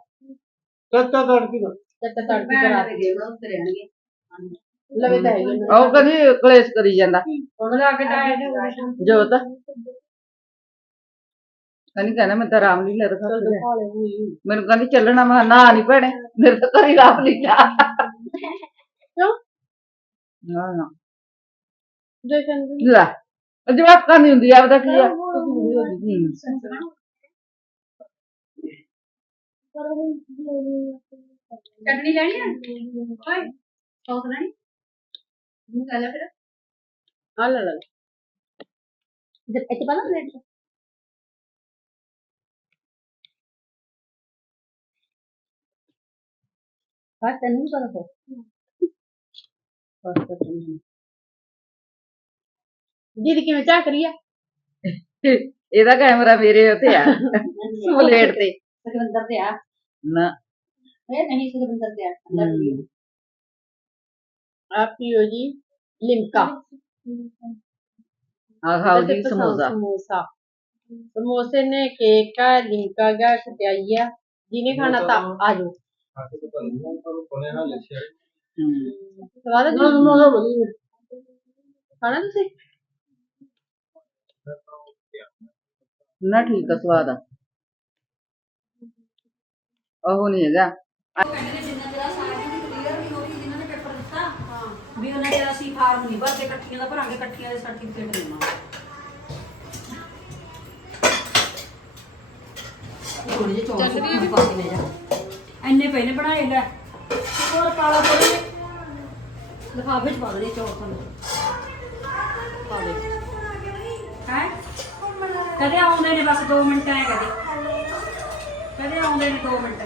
ਚੱਕਾ ਤੜਕੀ ਦਾ। ਚੱਕ ਤੜਕੀ ਕਰਾ ਦੇ ਗਏ ਉਹ ਤੇ ਰਹਿਣਗੇ। ਲਵੇ ਤਾਂ ਹੈਗੇ ਨੇ। ਉਹ ਕਦੀ ਕਲੇਸ਼ ਕਰੀ ਜਾਂਦਾ। ਉਹਨੇ ਲਾ ਕੇ ਟਾਇਆ ਜੋਤ। ਕਹਿੰਦੀ ਕਹਿੰਦਾ ਮੈਂ ਤਾਂ ਰਾਮ ਲੀਲਾ ਰਖਾ ਮੈਨੂੰ ਕਹਿੰਦੀ ਚੱਲਣਾ ਮੈਂ ਕਿਹਾ ਨਾ ਨਹੀਂ ਭੈਣੇ ਮੇਰੇ ਤਾਂ ਘਰੀ ਰਾਮ ਲੀਲਾ? ਨਾ ਨਾ। ਜਸ਼ਨ ਲੈ ਜਵਾਕਾਂ ਨਹੀਂ ਹੁੰਦੀ ਆਪਦਾ ਕੀ ਆ? ਹੂੰ। ਚਟਨੀ ਲੈਣੀ ਆ? ਓਏ ਸੌਸ ਲੈਣੀ? ਨੂੰ ਕਹ ਲੈ ਫਿਰ ਆ ਲੈ ਲੈ ਜਦ ਇੱਥੇ ਪਾ ਲਾ ਪਲੇਟ ਚ ਹਾਂ ਤੈਨੂੰ ਵੀ ਪਤਾ ਹੋ ਦੀਦੀ ਕਿਵੇਂ ਝਾਕ ਰਹੀ ਆ ਇਹਦਾ ਕੈਮਰਾ ਮੇਰੇ ਉੱਤੇ ਆ ਪਲੇਟ ਤੇ ਸੁਖਵਿੰਦਰ ਤੇ ਆ ਨਾ ਇਹ ਨਹੀਂ ਸੁਖਵਿੰਦਰ ਤੇ ਆ ਅੰਦਰ ਵੀ ਆ। ਆ ਪੀਓ ਜੀ ਲਿਮਕਾ ਆ ਖਾਓ ਤੇ ਜੀ ਪਸੰਦ ਸਮੋਸਾ ਸਮੋਸਾ ਸਮੋਸੇ ਨੇ ਕੇਕ ਆ ਲਿਮਕਾ ਗਾ ਖਟਿਆਈ ਆ ਜਿਹਨੇ ਖਾਣਾ ਤਾਂ ਆ ਜਾਓ ਆਕੇ ਤੋਂ ਬੰਦ ਕਰੋ ਕੋਨੇ ਨਾਲ ਲਿਖਿਆ ਹੂੰ। ਸਵਾਦ ਆ ਜੀ ਖਾਣਾ ਤੁਸੀਂ ਨਾ ਠੀਕ ਆ ਸਵਾਦ ਆ ਉਹ ਨਹੀਂ ਹੈਗਾ ਕਹਿੰਦੇ ਨੇ ਜਿੰਨਾ ਤੇਰਾ ਸਾਰੀ ਕਲੀਅਰ ਨਹੀਂ ਹੋਈ ਜਿਨ੍ਹਾਂ ਨੇ ਪੇਪਰ ਦਿੱਤਾ ਵੀ ਉਹਨਾਂ ਦੇ ਅਸੀਂ ਫਾਰਮ ਨਹੀਂ ਭਰਦੇ ਇਕੱਠੀਆਂ ਦਾ ਭਰਾਂਗੇ ਇਕੱਠੀਆਂ ਦੇ ਸਰਟੀਫਿਕੇਟ ਦੇਣਾ ਥੋੜੇ ਜਿਹੇ ਚੌਲ ਸੁੱਕੇ ਪਾ ਕੇ ਲੈ ਜਾ। ਐਨੇ ਪਏ ਨੇ ਬਣਾਏ ਲੈ। ਹੋਰ ਪਾਲਾ ਥੋੜੇ ਲਿਫਾਫੇ ਚ ਪਾ ਦੇ ਚੌਲ ਤੁਹਾਨੂੰ ਪਾ ਦੇ। ਹੈ? ਕਦੇ ਆਉਂਦੇ ਨੇ ਬਸ 2 ਮਿੰਟ ਆਏ ਕਦੇ। ਕਦੇ ਆਉਂਦੇ ਨੇ 2 ਮਿੰਟ।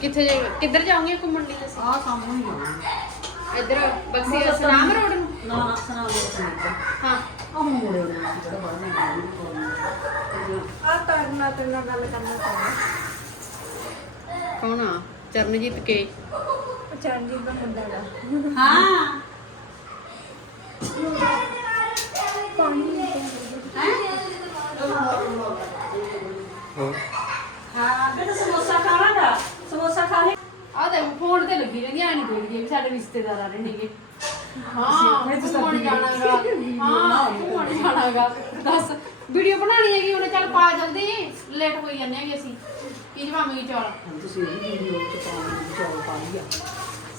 ਕਿੱਥੇ ਜਾ ਕਿੱਧਰ ਜਾਓਗੇ ਘੁੰਮਣ ਲਈ ਤੁਸੀਂ? ਆਹ ਸਾਹਮਣੇ ਹੀ ਆਉਣਾ ਇੱਧਰ ਬਕਸੀ ਸਨਾਮ ਰੋਡ ਨੂੰ? ਨਾ ਨਾ ਸੁਣਾ ਲੋ ਸੁਣਾ ਹਾਂ। ਆ ਮੋੜੇ ਨਾਲ ਜਿਹੜਾ ਬੜਾ ਮੈਂ ਆ ਕਰਨਾ ਤੇ ਨਾਲ ਗੱਲ ਕਰਨਾ ਚਾਹੁੰਦਾ ਕੌਣ ਆ? ਚਰਨਜੀਤ ਕੇ। ਚਰਨਜੀਤ ਦਾ ਮੁੰਡਾ ਦਾ ਹਾਂ। ਹੋਰ ਹਾਂ? ਬੇਟਾ ਸਮੋਸਾ ਖਾਣਾ ਦਾ ਸਮੋਸਾ ਖਾ ਲੈ ਆ ਦੇ ਫੋਨ ਤੇ ਲੱਗੀ ਰਹਿੰਦੀ ਆ ਨਹੀਂ ਦੇਖਦੀ ਵੀ ਸਾਡੇ ਰਿਸ਼ਤੇਦਾਰ ਆ ਰਹੇ ਨੇਗੇ। ਹਾਂ ਘੁੰਮਣ ਜਾਣਾਗਾ। ਹਾਂ ਘੁੰਮਣ ਜਾਣਾਗਾ। ਦੱਸ ਵੀਡੀਓ ਬਣਾਣੀ ਹੈਗੀ ਉਹਨੇ ਚੱਲ ਪਾ ਜਲਦੀ। ਲੇਟ ਹੋਈ ਜਾਂਦੇ ਹੈਗੇ ਅਸੀਂ। ਕੀ ਜਵਾਵਾਂਗੇ ਚੌਲ? ਤੁਸੀਂ ਇਹ ਵੀਡੀਓ ਚ ਪਾਉਣ ਚੌਲ ਪਾ ਲਿਆ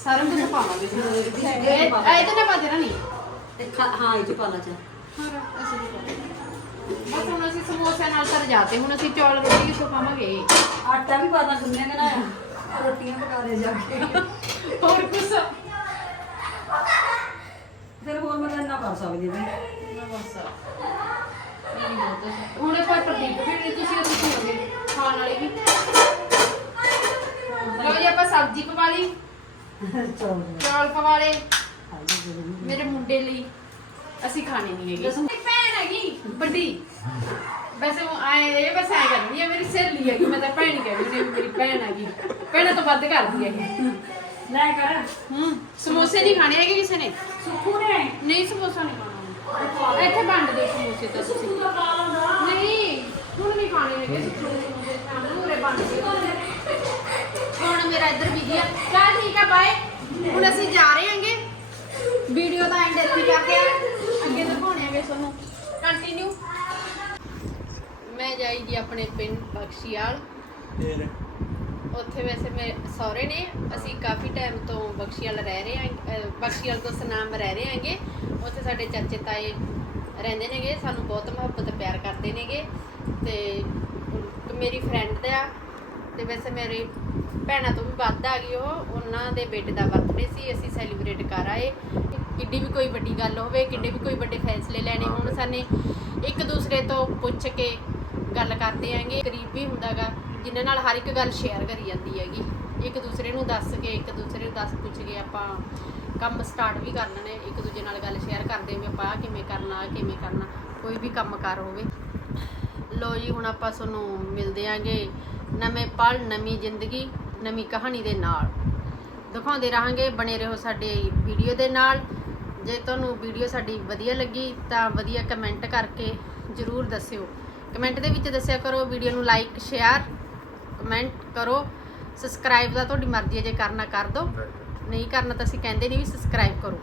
ਸਾਰਿਆਂ ਨੂੰ ਪਾਵਾਂਗੇ। ਇਹ ਇਹ ਤਾਂ ਨਾ ਬਾਜਰਾ ਨਹੀਂ ਤੇ ਖਾ- ਹਾਂ ਇਹ ਚ ਪਾ ਲਾ ਚਾ ਹਾਂ ਅਸੀਂ। ਬਸ ਹੁਣ ਅਸੀਂ ਸਮੋਸਿਆਂ ਨਾਲ ਸਰ ਜਾਤੇ ਹੁਣ ਅਸੀਂ ਚੌਲ ਰੋਟੀ ਕਿੱਥੋਂ ਪਾਵਾਂਗੇ? ਆਟਾ ਵੀ ਪਾ ਦਾਂ ਗੁੰਨੇ ਕਿ ਨਾ ਰੋਟੀਆਂ ਪਕਾ ਦੇ ਜਾ ਕੇ। ਹੋਰ ਕੁਛ? ਫਿਰ ਹੋਰ ਮੈਂ ਤਾਂ ਇੰਨਾ ਕਰ ਸਕਦੀ ਹਾਂ? ਬਸ ਹੁਣ ਆਪਾਂ ਪ੍ਰਦੀਪ ਵੀ ਨਹੀਂ ਤੁਸੀਂ ਉਹ ਤੁਸੀਂ ਹੋਗੇ ਖਾਣ ਵਾਲੇ ਵੀ। ਲਓ ਜੀ ਆਪਾਂ ਸਬਜ਼ੀ ਪਵਾ ਲਈ। ਚੌਲ। ਚੌਲ ਪਵਾ ਲਏ। ਮੇਰੇ ਮੁੰਡੇ ਲਈ। ਅਸੀਂ ਖਾਣੇ ਨਹੀਂ ਹੈਗੀ। ਵੱਡੀ। ਵੈਸੇ ਉਹ ਆਏ ਇਹ ਬਸ ਐ ਕਰਦੀ ਹੈ ਮੇਰੀ ਸਹੇਲੀ ਹੈਗੀ ਮੈਂ ਤਾਂ ਭੈਣ ਹੀ ਕਹਿੰਦੀ ਹਾਂ ਵੀ ਮੇਰੀ ਭੈਣ ਹੈਗੀ। ਭੈਣਾਂ ਤੋਂ ਵੱਧ ਕਰਦੀ ਹੈ ਇਹ। ਲੈ ਕਰ। ਹੂੰ ਸਮੋਸੇ ਨਹੀਂ ਖਾਣੇ ਹੈਗੇ ਕਿਸੇ ਨੇ? ਸੁੱਖੂ ਨੇ? ਨਹੀਂ ਸਮੋਸਾ ਨਹੀਂ ਖਾਣਾ। ਇੱਥੇ ਵੰਡ ਦਿਓ ਸਮੋਸੇ ਤਾਂ ਤੁਸੀਂ। ਨਹੀਂ ਹੁਣ ਨਹੀਂ ਖਾਣੇ ਹੈਗੇ ਸਮੋਸੇ ਸ਼ਾਮ ਨੂੰ ਉਰੇ ਵੰਡ ਦਿਓ। ਹੁਣ ਮੇਰਾ ਇੱਧਰ ਬਿਜ਼ੀ ਆ ਚਲ ਠੀਕ ਆ ਬਾਏ ਹੁਣ ਅਸੀਂ ਜਾ ਰਹੇ ਹਾਂਗੇ। ਵੀਡੀਓ ਦਾ ਐਂਡ ਇੱਥੇ ਕਰਦੇ ਆ ਅੱਗੇ ਦਿਖਾਉਣੇ ਆਗੇ ਤੁਹਾਨੂੰ। ਕੰਟੀਨਿਊ ਮੈਂ ਜਾਈ ਜੀ ਆਪਣੇ ਪਿੰਡ ਬਖਸ਼ੀਵਾਲ ਫੇਰ? ਉੱਥੇ ਵੈਸੇ ਮੇਰੇ ਸਹੁਰੇ ਨੇ। ਅਸੀਂ ਕਾਫੀ ਟਾਈਮ ਤੋਂ ਬਖਸ਼ੀਵਾਲ ਰਹਿ ਰਹੇ ਹਾਂ ਅਹ ਬਖਸ਼ੀਵਾਲ ਤੋਂ ਸਨਾਮ ਰਹਿ ਰਹੇ ਹਾਂਗੇ। ਉੱਥੇ ਸਾਡੇ ਚਾਚੇ ਤਾਏ ਰਹਿੰਦੇ ਨੇਗੇ ਸਾਨੂੰ ਬਹੁਤ ਮੁਹੱਬਤ ਪਿਆਰ ਕਰਦੇ ਨੇਗੇ। ਤੇ ਇੱਕ ਮੇਰੀ ਫਰੈਂਡ ਦਾ ਤੇ ਵੈਸੇ ਮੇਰੀ ਭੈਣਾਂ ਤੋਂ ਵੀ ਵੱਧ ਆ ਗਈ ਉਹ। ਉਹਨਾਂ ਦੇ ਬੇਟੇ ਦਾ ਬਰਥਡੇ ਸੀ ਅਸੀਂ ਸੈਲੀਬ੍ਰੇਟ ਕਰ ਆਏ। ਕਿੱਡੀ ਵੀ ਕੋਈ ਵੱਡੀ ਗੱਲ ਹੋਵੇ ਕਿੱਡੇ ਵੀ ਕੋਈ ਵੱਡੇ ਫੈਸਲੇ ਲੈਣੇ ਹੋਣ ਸਾਨੇ ਇੱਕ ਦੂਸਰੇ ਤੋਂ ਪੁੱਛ ਕੇ ਗੱਲ ਕਰਦੇ ਆਂਗੇ ਕਰੀਬ ਵੀ ਹੁੰਦਾਗਾ ਜਿਨ੍ਹਾਂ ਨਾਲ ਹਰ ਇੱਕ ਗੱਲ ਸ਼ੇਅਰ ਕਰੀ ਜਾਂਦੀ ਹੈਗੀ। ਇੱਕ ਦੂਸਰੇ ਨੂੰ ਦੱਸ ਕੇ ਇੱਕ ਦੂਸਰੇ ਨੂੰ ਦੱਸ ਪੁੱਛ ਕੇ ਆਪਾਂ ਕੰਮ ਸਟਾਰਟ ਵੀ ਕਰ ਲੈਣੇ ਇੱਕ ਦੂਜੇ ਨਾਲ ਗੱਲ ਸ਼ੇਅਰ ਕਰਦੇ ਵੀ ਆਪਾਂ ਕਿਵੇਂ ਕਰਨਾ ਕਿਵੇਂ ਕਰਨਾ ਕੋਈ ਵੀ ਕੰਮ ਕਾਰ ਹੋਵੇ। ਲੋ ਜੀ ਹੁਣ ਆਪਾਂ ਤੁਹਾਨੂੰ ਮਿਲਦੇ ਆਂਗੇ ਨਵੇਂ ਪਲ ਨਵੀਂ ਜ਼ਿੰਦਗੀ ਨਵੀਂ ਕਹਾਣੀ ਦੇ ਨਾਲ। ਦਿਖਾਉਂਦੇ ਰਹਾਂਗੇ ਬਣੇ ਰਹੋ ਸਾਡੇ ਵੀਡੀਓ ਦੇ ਨਾਲ। ਜੇ ਤੁਹਾਨੂੰ ਵੀਡੀਓ ਸਾਡੀ ਵਧੀਆ ਲੱਗੀ ਤਾਂ ਵਧੀਆ ਕਮੈਂਟ ਕਰਕੇ ਜਰੂਰ ਦੱਸਿਓ। ਕਮੈਂਟ ਦੇ ਵਿੱਚ ਦੱਸਿਆ ਕਰੋ ਵੀਡੀਓ ਨੂੰ ਲਾਈਕ ਸ਼ੇਅਰ ਕਮੈਂਟ ਕਰੋ। ਸਬਸਕ੍ਰਾਈਬ ਦਾ ਤੁਹਾਡੀ ਮਰਜ਼ੀ ਹੈ ਜੇ ਕਰਨਾ ਕਰ ਦਿਓ ਨਹੀਂ ਕਰਨਾ ਤਾਂ ਅਸੀਂ ਕਹਿੰਦੇ ਨਹੀਂ ਵੀ ਸਬਸਕ੍ਰਾਈਬ ਕਰੋ।